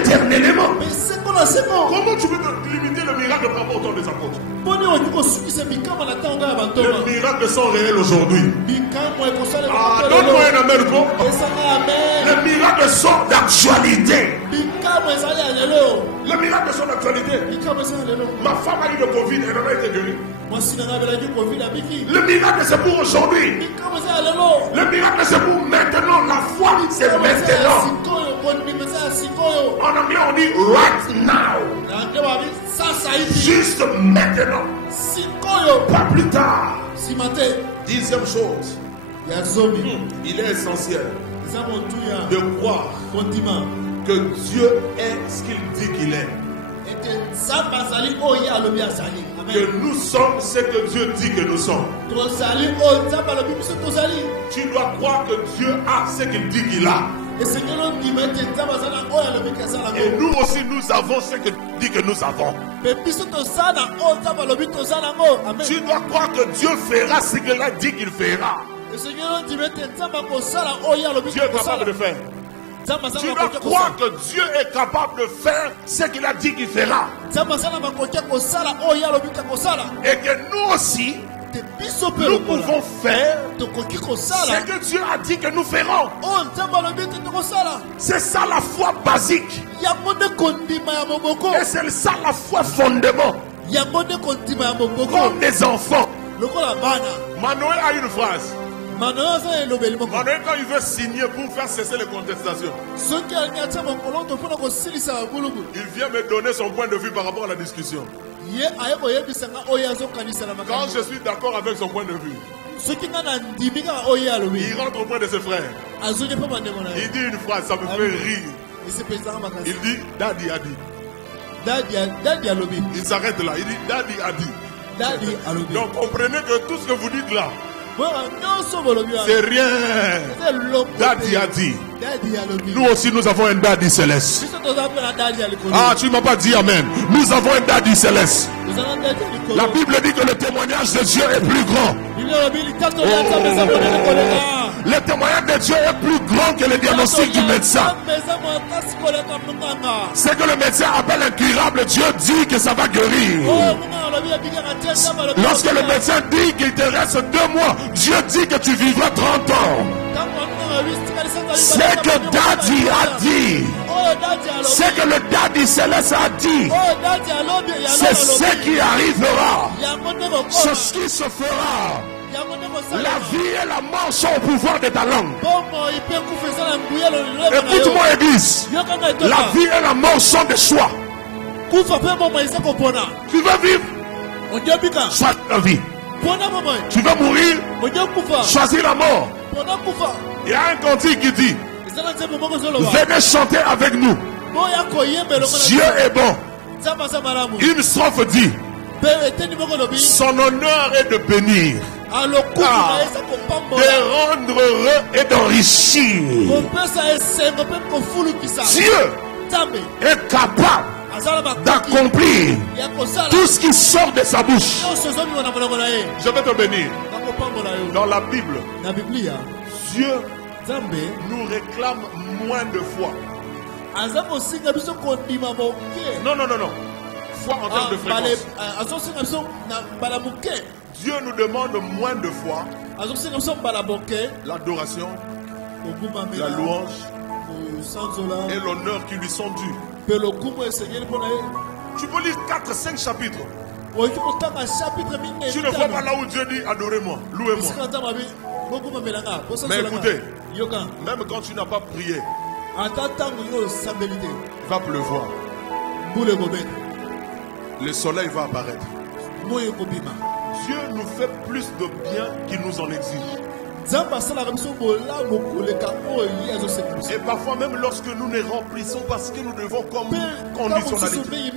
éternellement. Comment tu peux te limiter le miracle par rapport au temps des apôtres? Les miracles sont réels aujourd'hui. Donne-moi un amen. Les miracles sont d'actualité. Le miracle de son actualité. Ma femme a eu le Covid, elle en a été guérie. Le miracle c'est pour aujourd'hui. Le miracle c'est pour maintenant. La foi c'est maintenant. En anglais on dit right now. Juste maintenant. Pas plus tard. 10e chose. Il est essentiel de croire que Dieu est ce qu'il dit qu'il est. Que nous sommes ce que Dieu dit que nous sommes. Tu dois croire que Dieu a ce qu'il dit qu'il a. Et nous aussi nous avons ce que dit que nous avons. Tu dois croire que Dieu fera ce qu'il a dit qu'il fera. Dieu est capable de faire. Tu dois croire que Dieu est capable de faire ce qu'il a dit qu'il fera. Et que nous aussi, nous pouvons faire ce que Dieu a dit que nous ferons. C'est ça la foi basique. Et c'est ça la foi fondement. Comme des enfants. Manoé a une phrase. Manoé, quand il veut signer pour faire cesser les contestations, il vient me donner son point de vue par rapport à la discussion. Quand je suis d'accord avec son point de vue, il rentre au point de ses frères. Il dit une phrase, ça me fait rire. Il dit, Daddy a dit. Il s'arrête là, il dit, Daddy a dit. Donc comprenez que tout ce que vous dites là, c'est rien. Daddy a dit. Nous aussi nous avons un Daddy céleste. Ah, tu ne m'as pas dit amen. Nous avons un Daddy céleste. La Bible dit que le témoignage de Dieu est plus grand. Le témoignage de Dieu est plus grand que le diagnostic du médecin. C'est que le médecin appelle incurable, Dieu dit que ça va guérir. Lorsque le médecin dit qu'il te reste 2 mois, Dieu dit que tu vivras 30 ans. C'est que Daddy a dit. C'est que le Daddy céleste a dit. C'est ce qui arrivera. C'est ce qui se fera. La vie et la mort sont au pouvoir de ta langue. Écoute-moi, Église. La vie et la mort sont des choix. Tu veux vivre? Choisis la vie. Tu veux mourir? Choisis la mort. Il y a un cantique qui dit: venez chanter avec nous. Dieu est bon. Une strophe dit: son honneur est de bénir, de rendre heureux et d'enrichir. Dieu est capable d'accomplir tout ce qui sort de sa bouche. Je vais te bénir. Dans la Bible, Dieu nous réclame moins de foi. Non. Foi en termes de fréquence. Dieu nous demande moins de foi. L'adoration, la louange et l'honneur qui lui sont dus. Tu peux lire 4-5 chapitres. Tu ne vois pas là où Dieu dit adorez-moi, louez-moi. Mais écoutez, même quand tu n'as pas prié, il va pleuvoir. Le soleil va apparaître. Dieu nous fait plus de bien qu'il nous en exige. Et parfois même lorsque nous ne remplissons pas ce que nous devons comme conditionnalité,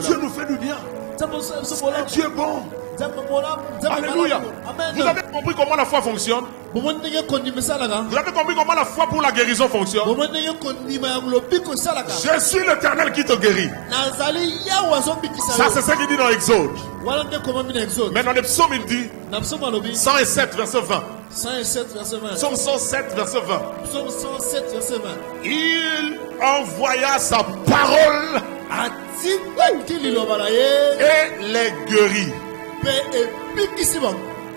Dieu nous fait du bien. Et Dieu est bon. Alléluia. Vous avez compris comment la foi fonctionne? Vous avez compris comment la foi pour la guérison fonctionne? Je suis l'Éternel qui te guérit. Ça c'est ce qu'il dit dans Exode. Mais dans les psaumes il dit 107 verset 20. Psaume 107 verset 20. Il envoya sa parole et les guérit.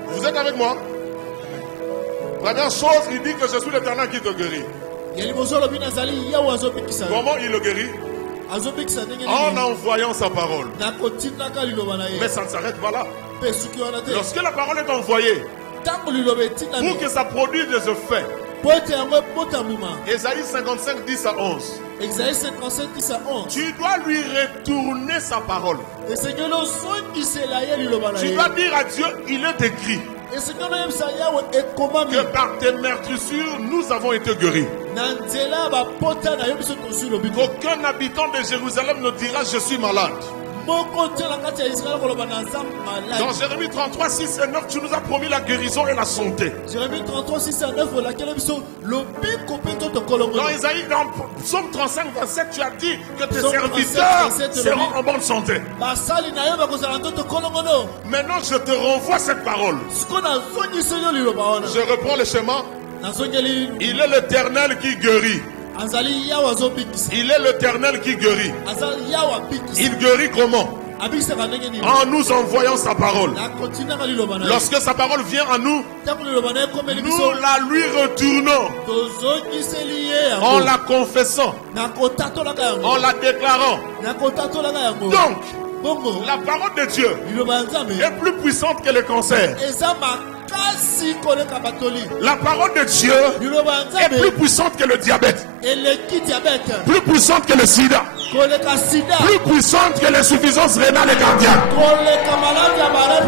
Vous êtes avec moi? Première chose, il dit que je suis l'Éternel qui te guérit. Comment il le guérit? En envoyant sa parole. Mais ça ne s'arrête pas là. Lorsque la parole est envoyée, pour que ça produise des effets, Ésaïe 55, 10 à 11. Tu dois lui retourner sa parole. Tu dois dire à Dieu, il est écrit que par tes meurtrissures, nous avons été guéris. Qu'aucun habitant de Jérusalem ne dira je suis malade. Dans Jérémie 33, 6 et 9, tu nous as promis la guérison et la santé. Dans Isaïe, dans Psaume 35, 27, tu as dit que tes serviteurs seront en bonne santé. Maintenant, je te renvoie cette parole. Je reprends le schéma. Il est l'Éternel qui guérit. Il est l'Éternel qui guérit. Il guérit comment? En nous envoyant sa parole. Lorsque sa parole vient à nous, nous la lui retournons en la confessant, en la déclarant. Donc, la parole de Dieu est plus puissante que le cancer. La parole de Dieu est plus puissante que le diabète, plus puissante que le sida, plus puissante que l'insuffisance rénale et cardiaque,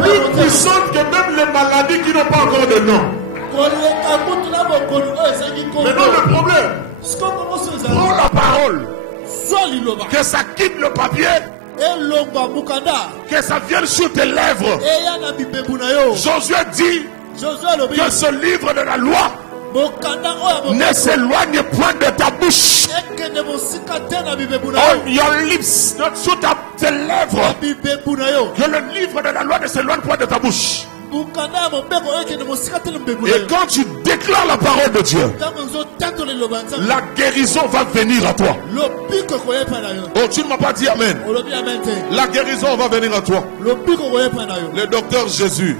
plus puissante que même les maladies qui n'ont pas encore de nom. Maintenant le problème, prends la parole, que ça quitte le papier, que ça vienne sur tes lèvres. Josué dit que ce livre de la loi ne s'éloigne point de ta bouche. On your lips, sur tes lèvres. Que le livre de la loi ne s'éloigne point de ta bouche. Et quand tu déclares la parole de Dieu, la guérison va venir à toi. Oh, tu ne m'as pas dit amen. La guérison va venir à toi. Le docteur Jésus,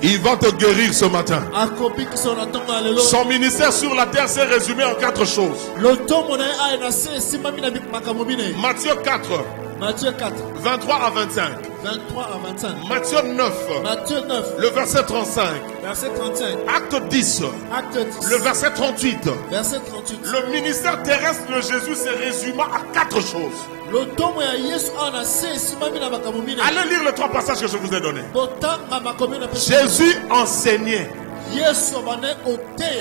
il va te guérir ce matin. Son ministère sur la terre s'est résumé en 4 choses. Matthieu 4. 23 à 25. Matthieu 9. Le verset 35. Acte 10. Le verset 38. Le ministère terrestre de Jésus se résuma à 4 choses. Allez lire les 3 passages que je vous ai donnés. Jésus enseignait.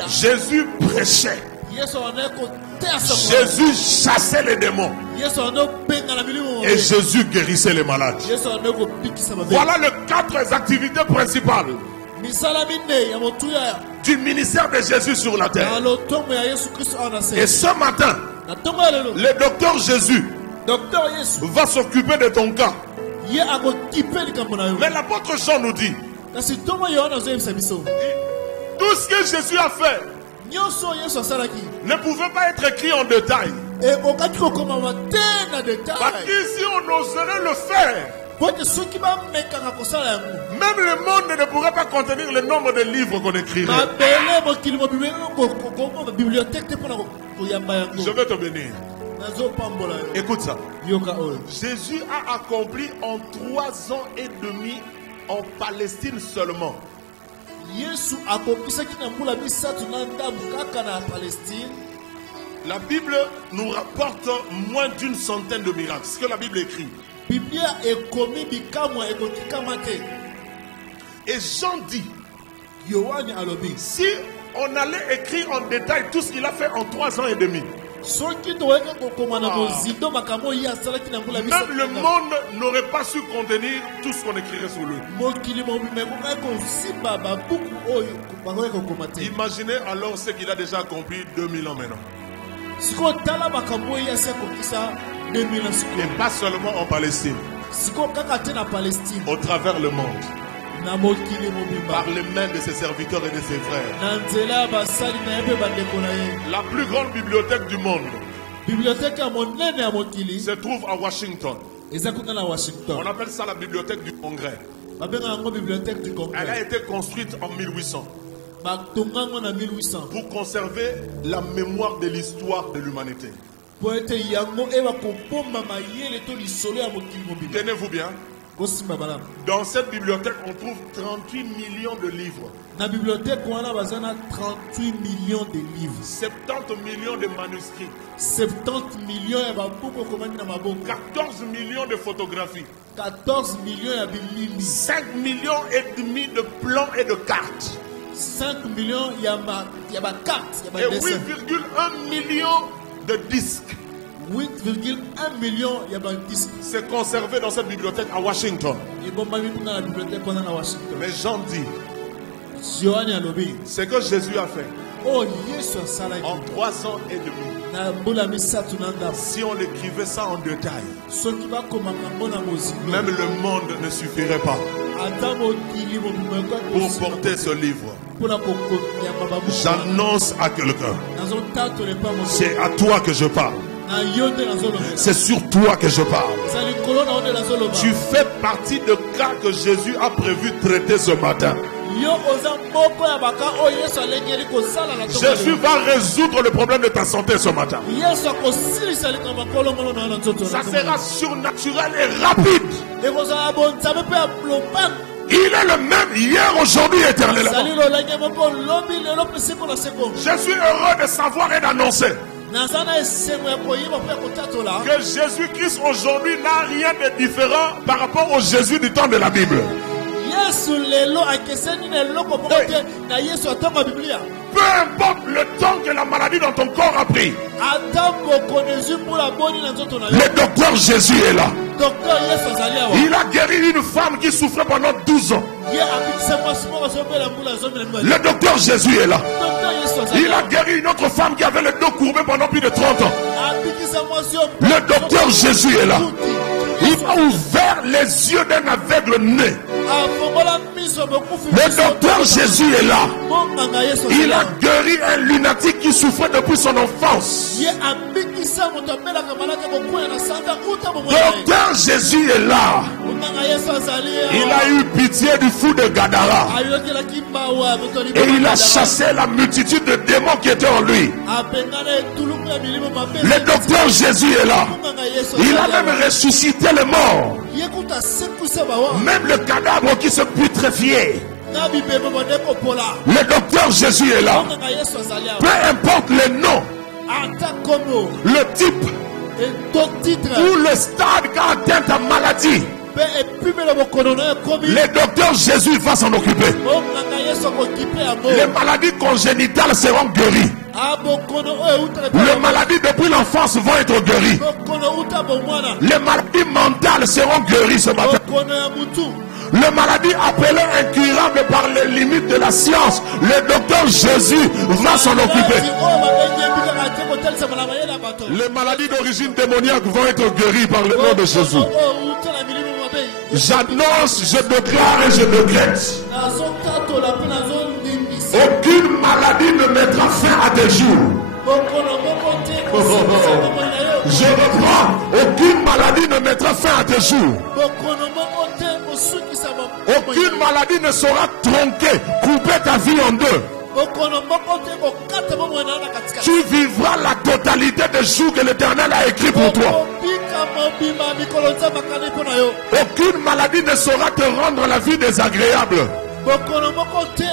Jésus prêchait. Jésus chassait les démons. Et Jésus guérissait les malades. Voilà les 4 activités principales du ministère de Jésus sur la terre. Et ce matin, le docteur Jésus va s'occuper de ton cas. Mais l'apôtre Jean nous dit, tout ce que Jésus a fait ne pouvait pas être écrit en détail. Parce qu'ici on oserait le faire. Même le monde ne pourrait pas contenir le nombre de livres qu'on écrirait. Je vais te bénir. Écoute ça. Jésus a accompli en 3 ans et demi en Palestine seulement. La Bible nous rapporte moins d'une centaine de miracles. Ce que la Bible écrit. Et Jean dit, si on allait écrire en détail tout ce qu'il a fait en 3 ans et demi, même le monde n'aurait pas su contenir tout ce qu'on écrirait sur lui. Imaginez alors ce qu'il a déjà accompli 2000 ans maintenant. Et pas seulement en Palestine, au travers le monde, par les mains de ses serviteurs et de ses frères. La plus grande bibliothèque du monde se trouve à Washington. On appelle ça la bibliothèque du Congrès. Elle a été construite en 1800. batongango na 1800 pour conserver la mémoire de l'histoire de l'humanité. po ete yango eba kopomba mayele to lisolo ya mokili mobimba. Tenez-vous bien. Kosimba malamu. Dans cette bibliothèque, on trouve 38 millions de livres. Na bibliothèque wana bazana 38 millions de livres. 70 millions de manuscrits. 70 millions ya babuku okomani na maboko. 14 millions de photographies. 14 millions ya bilili. 5 millions et demi de plans et de cartes. 5 millions ya ba carte, ya ba Et dessin. 8,1 millions de disques. 8,1 millions ya ba disque. C'est conservé dans cette bibliothèque à Washington. Ebombami kuna na bibliothèque wana na Washington. Mais Jean dit, Yohane alobi. ce que Jésus a fait Oh Yesu asalaki. en 3 ans et demi. Na mbula misatu na ndambo. Si on écrivait ça en détail, Soki bakomaka ngo na mozindo. même le monde ne suffirait pas Ata mokili mobimba pour porter ce livre. mpona koyamba babuku. J'annonce à quelqu'un, Nazotatole pa moto. c'est à toi que je parle. Na yo nde nazoloba. C'est sur toi que je parle. Eza likolo na yo nde nazoloba. Tu fais partie de cas que Jésus a prévu traiter ce matin. Yo oza moko ya baka oyo Yesu alengeli kosala na tongo. Jésus va résoudre le problème de ta santé ce matin. Yesu akosilisa likambo kolongolo na yo na nzoto. Ça sera surnaturel et rapide. ekozala bonzambe mpe ya lobaka. Il est le même hier, aujourd'hui, éternellement. ezali lolenge moko lobi lelo mpe seko na seko. Je suis heureux de savoir et d'annoncer naza na esengo ya koyiba mpe ya kotatola. que Jésus-Christ aujourd'hui n'a rien de différent par rapport au Jésus du temps de la Bible. Yesu lelo akeseni na eloko moko te na Yesu atonga Biblia. Peu importe le temps que la maladie dans ton corps a pris, ata bokono ezwi mbula boni na nzoto na yo. le docteur Jésus est là. Docteur Yesu azali awa. Il a guéri une femme qui souffrait pendant 12 ans. ye abikisa mwasi moko azobela mbula azomela mbula. Le docteur Jésus est là. Docteur Yesu azali Il a awa. guéri une autre femme qui avait le dos courbé pendant plus de 30 ans. abikisa mwasi oyo. Le docteur Jésus est là. Il a ouvert les yeux d'un aveugle né. afongola miso bokufi. Le docteur Jésus est là. monganga Yesu Il azali a awa. guéri un lunatique qui souffrait depuis son enfance. ye abikisa moto amelaka malaka kokwea na santa uta bomwana ye. Docteur Jésus est là. monganga Yesu azali Il a eu pitié du fou de Gadara. ayokelaki mbawa motoli Et il a chassé la multitude de démons qui étaient en lui. apengana etuluku ya milimo mabe. Le docteur Jésus est là. monganga Yesu Il a azali même awa. ressuscité les morts. ye kuta sekuse bawa. Même le cadavre qui se putréfiait. na bibembe bode kopola. Le docteur Jésus est là. monganga Yesu azali awa. Peu importe le nom, ata kombo le type eto titre ou le stade qu'a atteint ta maladie, mpe epimela bokono na ekomi. le docteur Jésus va s'en occuper. monganga Yesu akokipe yango. Les maladies congénitales seront guéries. bokono oyo eutala epai Les ya maladies depuis l'enfance vont être guéries. bokono uta bomwana. Les maladies mentales seront guéries ce matin. bokono ya mutu. Les maladies appelées incurables par les limites de la science, le docteur Jésus va s'en occuper. Maladi oyo babengi ebikaka te kotalisa malamayele ya bato. Les maladies d'origine démoniaque vont être guéries par le nom de Jésus. Bokono oyo eutala milimo mabe. J'annonce, je déclare et je décrète. nazotatola mpe nazondimisa. Aucune maladie ne mettra fin à tes jours. bokono moko te kosukisa bomoi na yo. Je reprends. Aucune maladie ne mettra fin à tes jours. bokono moko te kosukisa bomoi na Aucune yo. maladie ne saura tronquer, couper ta vie en deux. bokono moko te kokata bomoi na yo na katikati. Tu vivras la totalité des jours que l'Éternel a écrit pour toi. okobika mobima mikolo nzambe akani mpo na yo. Aucune maladie ne saura te rendre la vie désagréable. bokono moko te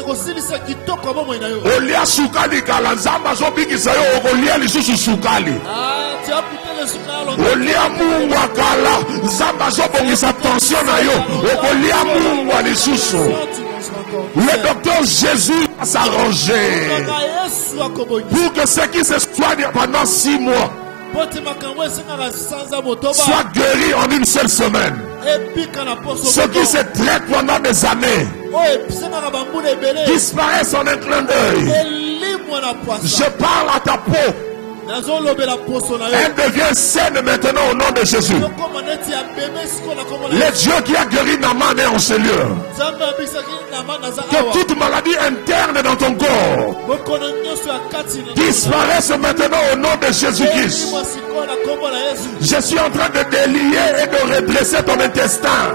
ekosilisa kitoko ya bomoi na yo. Olia sukali kala nzamba zobikisa yo okolia lisusu sukali. tiaputele suka ya longo. Olia mungwa kala nzamba zobongisa tension na yo okolia mungwa lisusu. Le docteur Jésus va s'arranger monganga Yesu akobongi. pour que ceux qui se soignent pendant 6 mois po te makambo esengaka sanza motoba. soient guéris en une seule semaine. ebika na poso Ceux qui se traitent pendant des années oyo esengaka bambula ebele. disparaissent en un clin d'œil. elimwa na Je poisa. parle à ta peau. nazolobela poso na yo. Elle devient saine maintenant au nom de Jésus. yokoma neti ya beme siko na kombo na Le yo. Dieu qui a guéri Naaman est en ce lieu. nzambe abikisaki nama naza Que awa. toute maladie interne dans ton corps bokono nyonso ya kati na disparaisse maintenant au nom de Jésus-Christ. elimwa sikoyo na kombo na Yesu. Je suis en train de délier et de redresser ton intestin.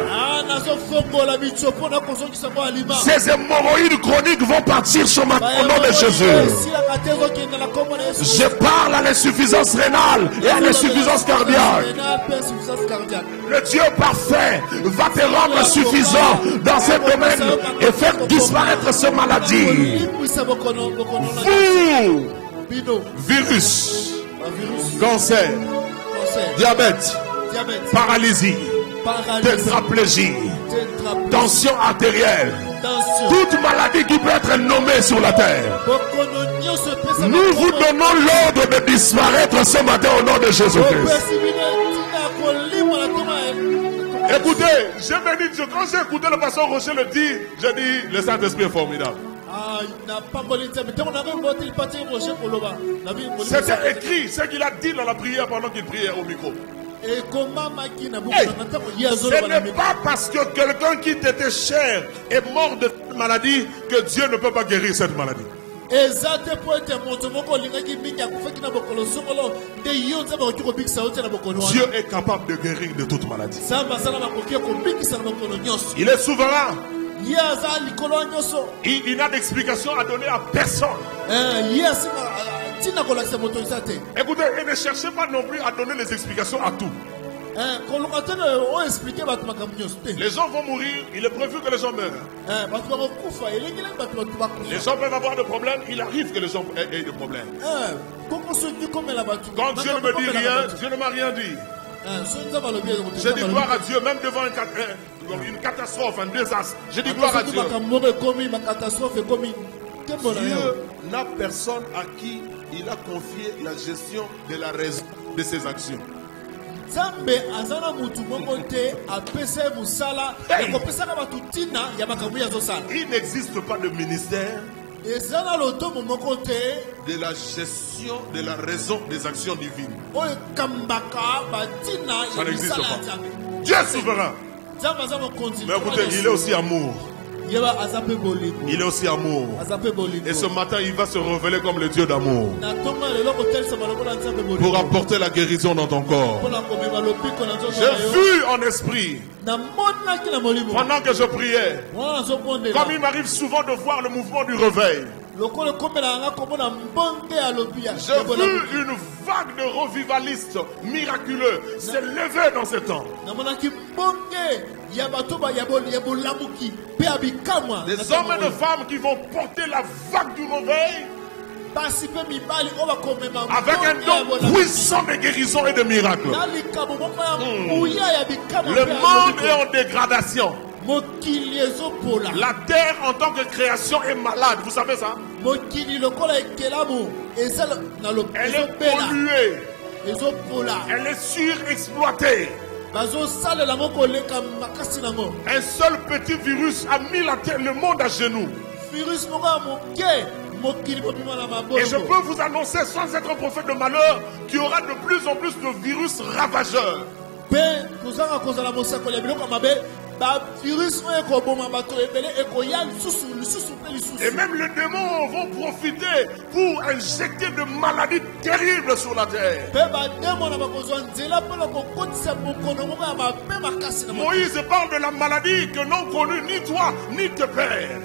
Ces hémorroïdes chroniques vont partir au nom de Jésus. Je parle à l'insuffisance rénale et à l'insuffisance cardiaque. Le Dieu parfait va te rendre suffisant dans ce domaine et faire disparaître ces maladies. Vous, virus, cancer, diabète, paralysie, tétraplégie, tension artérielle, toute maladie qui peut être nommée sur la terre. Nous vous donnons l'ordre de disparaître ce matin au nom de Jésus-Christ. Écoutez, quand j'ai écouté le pasteur Rocher le dire, j'ai dit, le Saint-Esprit est formidable. C'était écrit ce qu'il a dit dans la prière pendant qu'il priait au micro. Hey, ce n'est pas parce que quelqu'un qui t'était cher est mort de cette maladie que Dieu ne peut pas guérir cette maladie. Dieu est capable de guérir de toute maladie. Il est souverain. Il n'a d'explication à donner à personne. Écoutez, et ne cherchez pas non plus à donner les explications à tout. Les gens vont mourir, il est prévu que les gens meurent. Les gens peuvent avoir des problèmes, il arrive que les gens aient des problèmes. Quand Dieu ne me dit rien, Dieu ne m'a rien dit. J'ai dit gloire à Dieu, même devant une catastrophe, un désastre. J'ai dit gloire à Dieu. Dieu n'a personne à qui il a confié la gestion de la raison de ses actions. Il n'existe pas de ministère de la gestion de la raison des actions divines. Ça n'existe pas. Dieu est souverain. Mais écoutez, il est aussi amour. Il est aussi amour. Et ce matin, il va se révéler comme le Dieu d'amour pour apporter la guérison dans ton corps. J'ai vu en esprit pendant que je priais, comme il m'arrive souvent de voir le mouvement du réveil. J'ai vu une vague de revivalistes miraculeux s'élever dans ce temps. Des hommes et des femmes qui vont porter la vague du réveil avec un don puissant de guérison et de miracles. Le monde est en dégradation. La terre en tant que création est malade, vous savez ça? Elle est polluée. Elle est surexploitée. Un seul petit virus a mis le monde à genoux. Et je peux vous annoncer, sans être un prophète de malheur, qu'il y aura de plus en plus de virus ravageurs. Et même les démons vont profiter pour injecter de maladies terribles sur la terre. Moïse parle de la maladie que n'ont connue ni toi ni tes pères.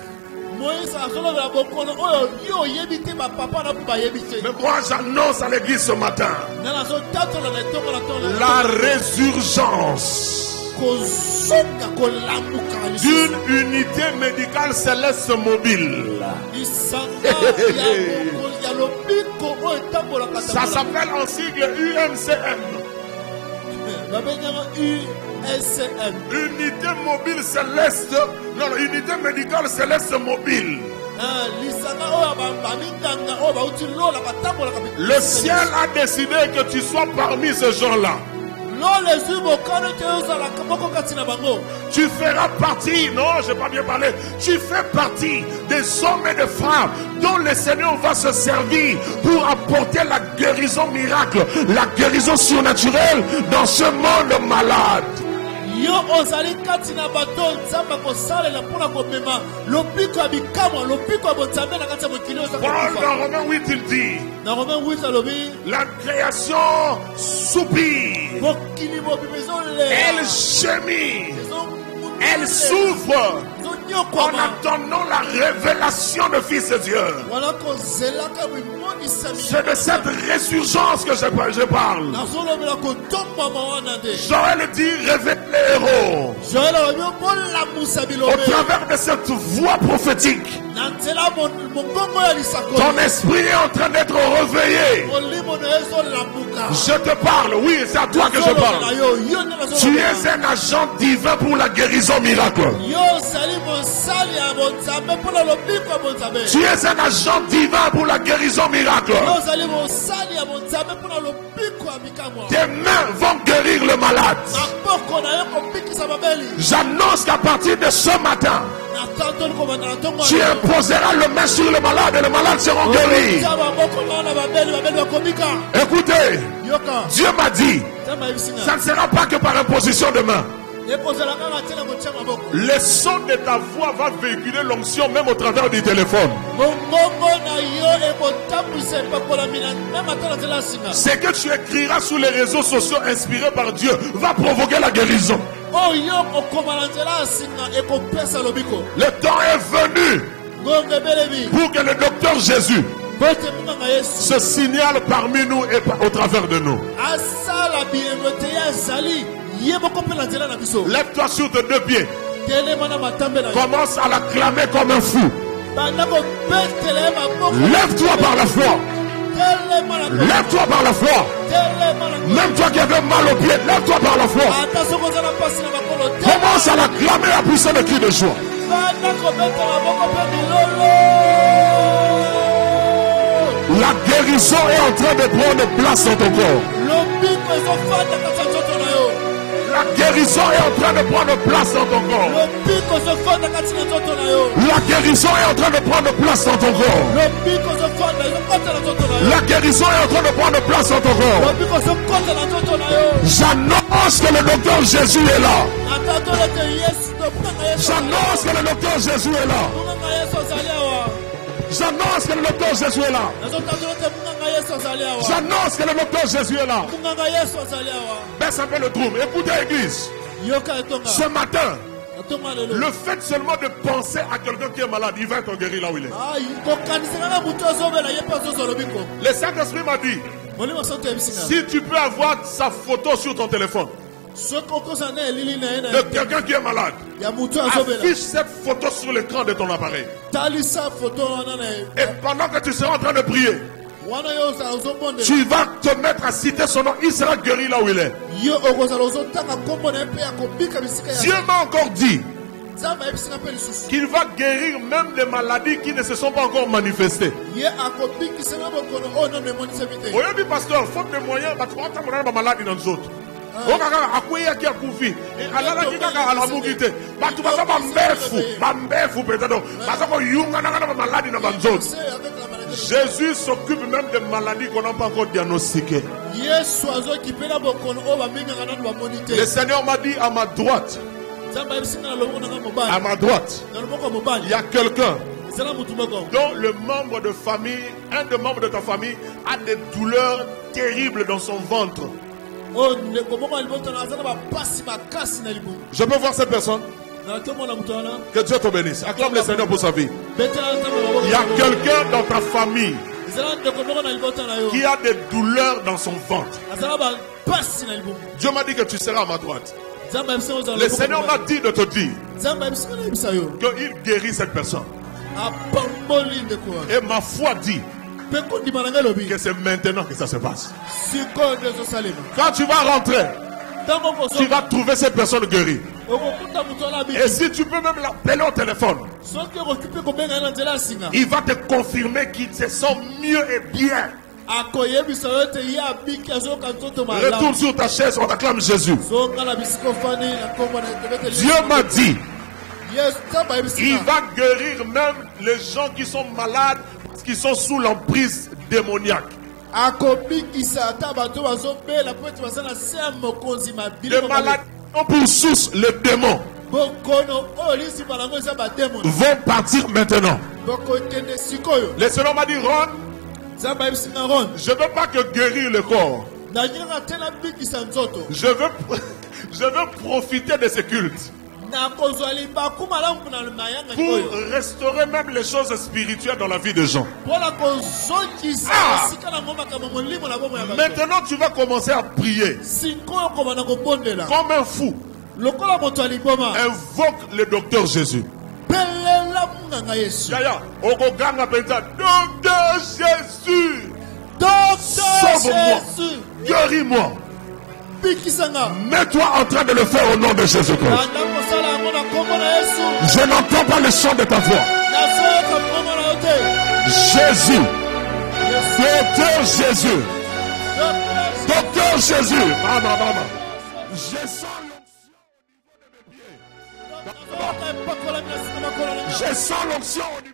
Mais moi j'annonce à l'église ce matin la résurgence d'une unité médicale céleste mobile. Ça s'appelle en sigle UMCM. Unité mobile céleste. Non, unité médicale céleste mobile. Le ciel a décidé que tu sois parmi ces gens-là. Tu feras partie, non, je n'ai pas bien parlé, tu fais partie des hommes et des femmes dont le Seigneur va se servir pour apporter la guérison miracle, la guérison surnaturelle dans ce monde malade. Paul dans Romains 8 il dit, la création soupire, elle gémit, Elle souffre en attendant la révélation de Fils de Dieu. C'est de cette résurgence que je parle. Joël dit révèle les héros. Au travers de cette voix prophétique, ton esprit est en train d'être réveillé. Je te parle, oui, c'est à toi que je parle. Tu es un agent divin pour la guérison miracle. Tu es un agent divin pour la guérison miracle. Tes mains vont guérir le malade. J'annonce qu'à partir de ce matin, tu imposeras le main sur le malade et les malades seront guéris. Écoutez, Dieu m'a dit, ça ne sera pas que par imposition de main. Le son de ta voix va véhiculer l'onction même au travers du téléphone. Ce que tu écriras sur les réseaux sociaux inspirés par Dieu va provoquer la guérison. Le temps est venu pour que le docteur Jésus se signale parmi nous et au travers de nous. Lève-toi sur tes deux pieds. Commence à l'acclamer comme un fou. Lève-toi par la foi. Lève-toi par la foi. Même toi qui avais mal au pied, lève-toi par la foi. Commence à l'acclamer à puissant de cri de joie. La guérison est en train de prendre place dans ton corps. La guérison est en train de prendre place dans ton corps. La guérison est en train de prendre place dans ton corps. La guérison est en train de prendre place dans ton corps. J'annonce que le docteur Jésus est là. J'annonce que le docteur Jésus est là. J'annonce que le docteur Jésus est là. J'annonce que le docteur Jésus est là. Baisse un peu le trou. Écoutez l'église. Ce matin, le fait seulement de penser à quelqu'un qui est malade, il va être guéri là où il est. Le Saint-Esprit m'a dit, si tu peux avoir sa photo sur ton téléphone de quelqu'un qui est malade, affiche cette photo sur l'écran de ton appareil. Et pendant que tu seras en train de prier, tu vas te mettre à citer son nom, il sera guéri là où il est. Dieu m'a encore dit qu'il va guérir même des maladies qui ne se sont pas encore manifestées. Oui, pasteur, faute de moyens, tu vas être malade dans les autres. Jésus s'occupe même des maladies qu'on n'a pas encore diagnostiquées. Le Seigneur m'a dit à ma droite, il y a quelqu'un dont le membre de famille, un des membres de ta famille a des douleurs terribles dans son ventre. Je peux voir cette personne? Que Dieu te bénisse. Acclame le Seigneur pour sa vie. Il y a quelqu'un dans ta famille qui a des douleurs dans son ventre. Dieu m'a dit que tu seras à ma droite. Le Seigneur m'a dit de te dire qu'il guérit cette personne. Et ma foi dit que c'est maintenant que ça se passe. Quand tu vas rentrer, tu vas trouver cette personne guérie. Et si tu peux même l'appeler au téléphone, il va te confirmer qu'il se sent mieux et bien. Retourne sur ta chaise, on t'acclame Jésus. Dieu m'a dit, il va guérir même les gens qui sont malades, qui sont sous l'emprise démoniaque. Les malades ont pour source les démons. Vont partir maintenant. Le Seigneur m'a dit, Ron, je ne veux pas que guérir le corps. Je veux profiter de ce culte pour restaurer même les choses spirituelles dans la vie des gens. Maintenant, tu vas commencer à prier comme un fou. Invoque le docteur Jésus. Docteur Jésus, sauve-moi, guéris-moi. Mets-toi en train de le faire au nom de Jésus-Christ. Je n'entends pas le son de ta voix. Jésus, docteur Jésus, docteur Jésus. Je sens l'onction au niveau de mes pieds. Je sens l'onction au niveau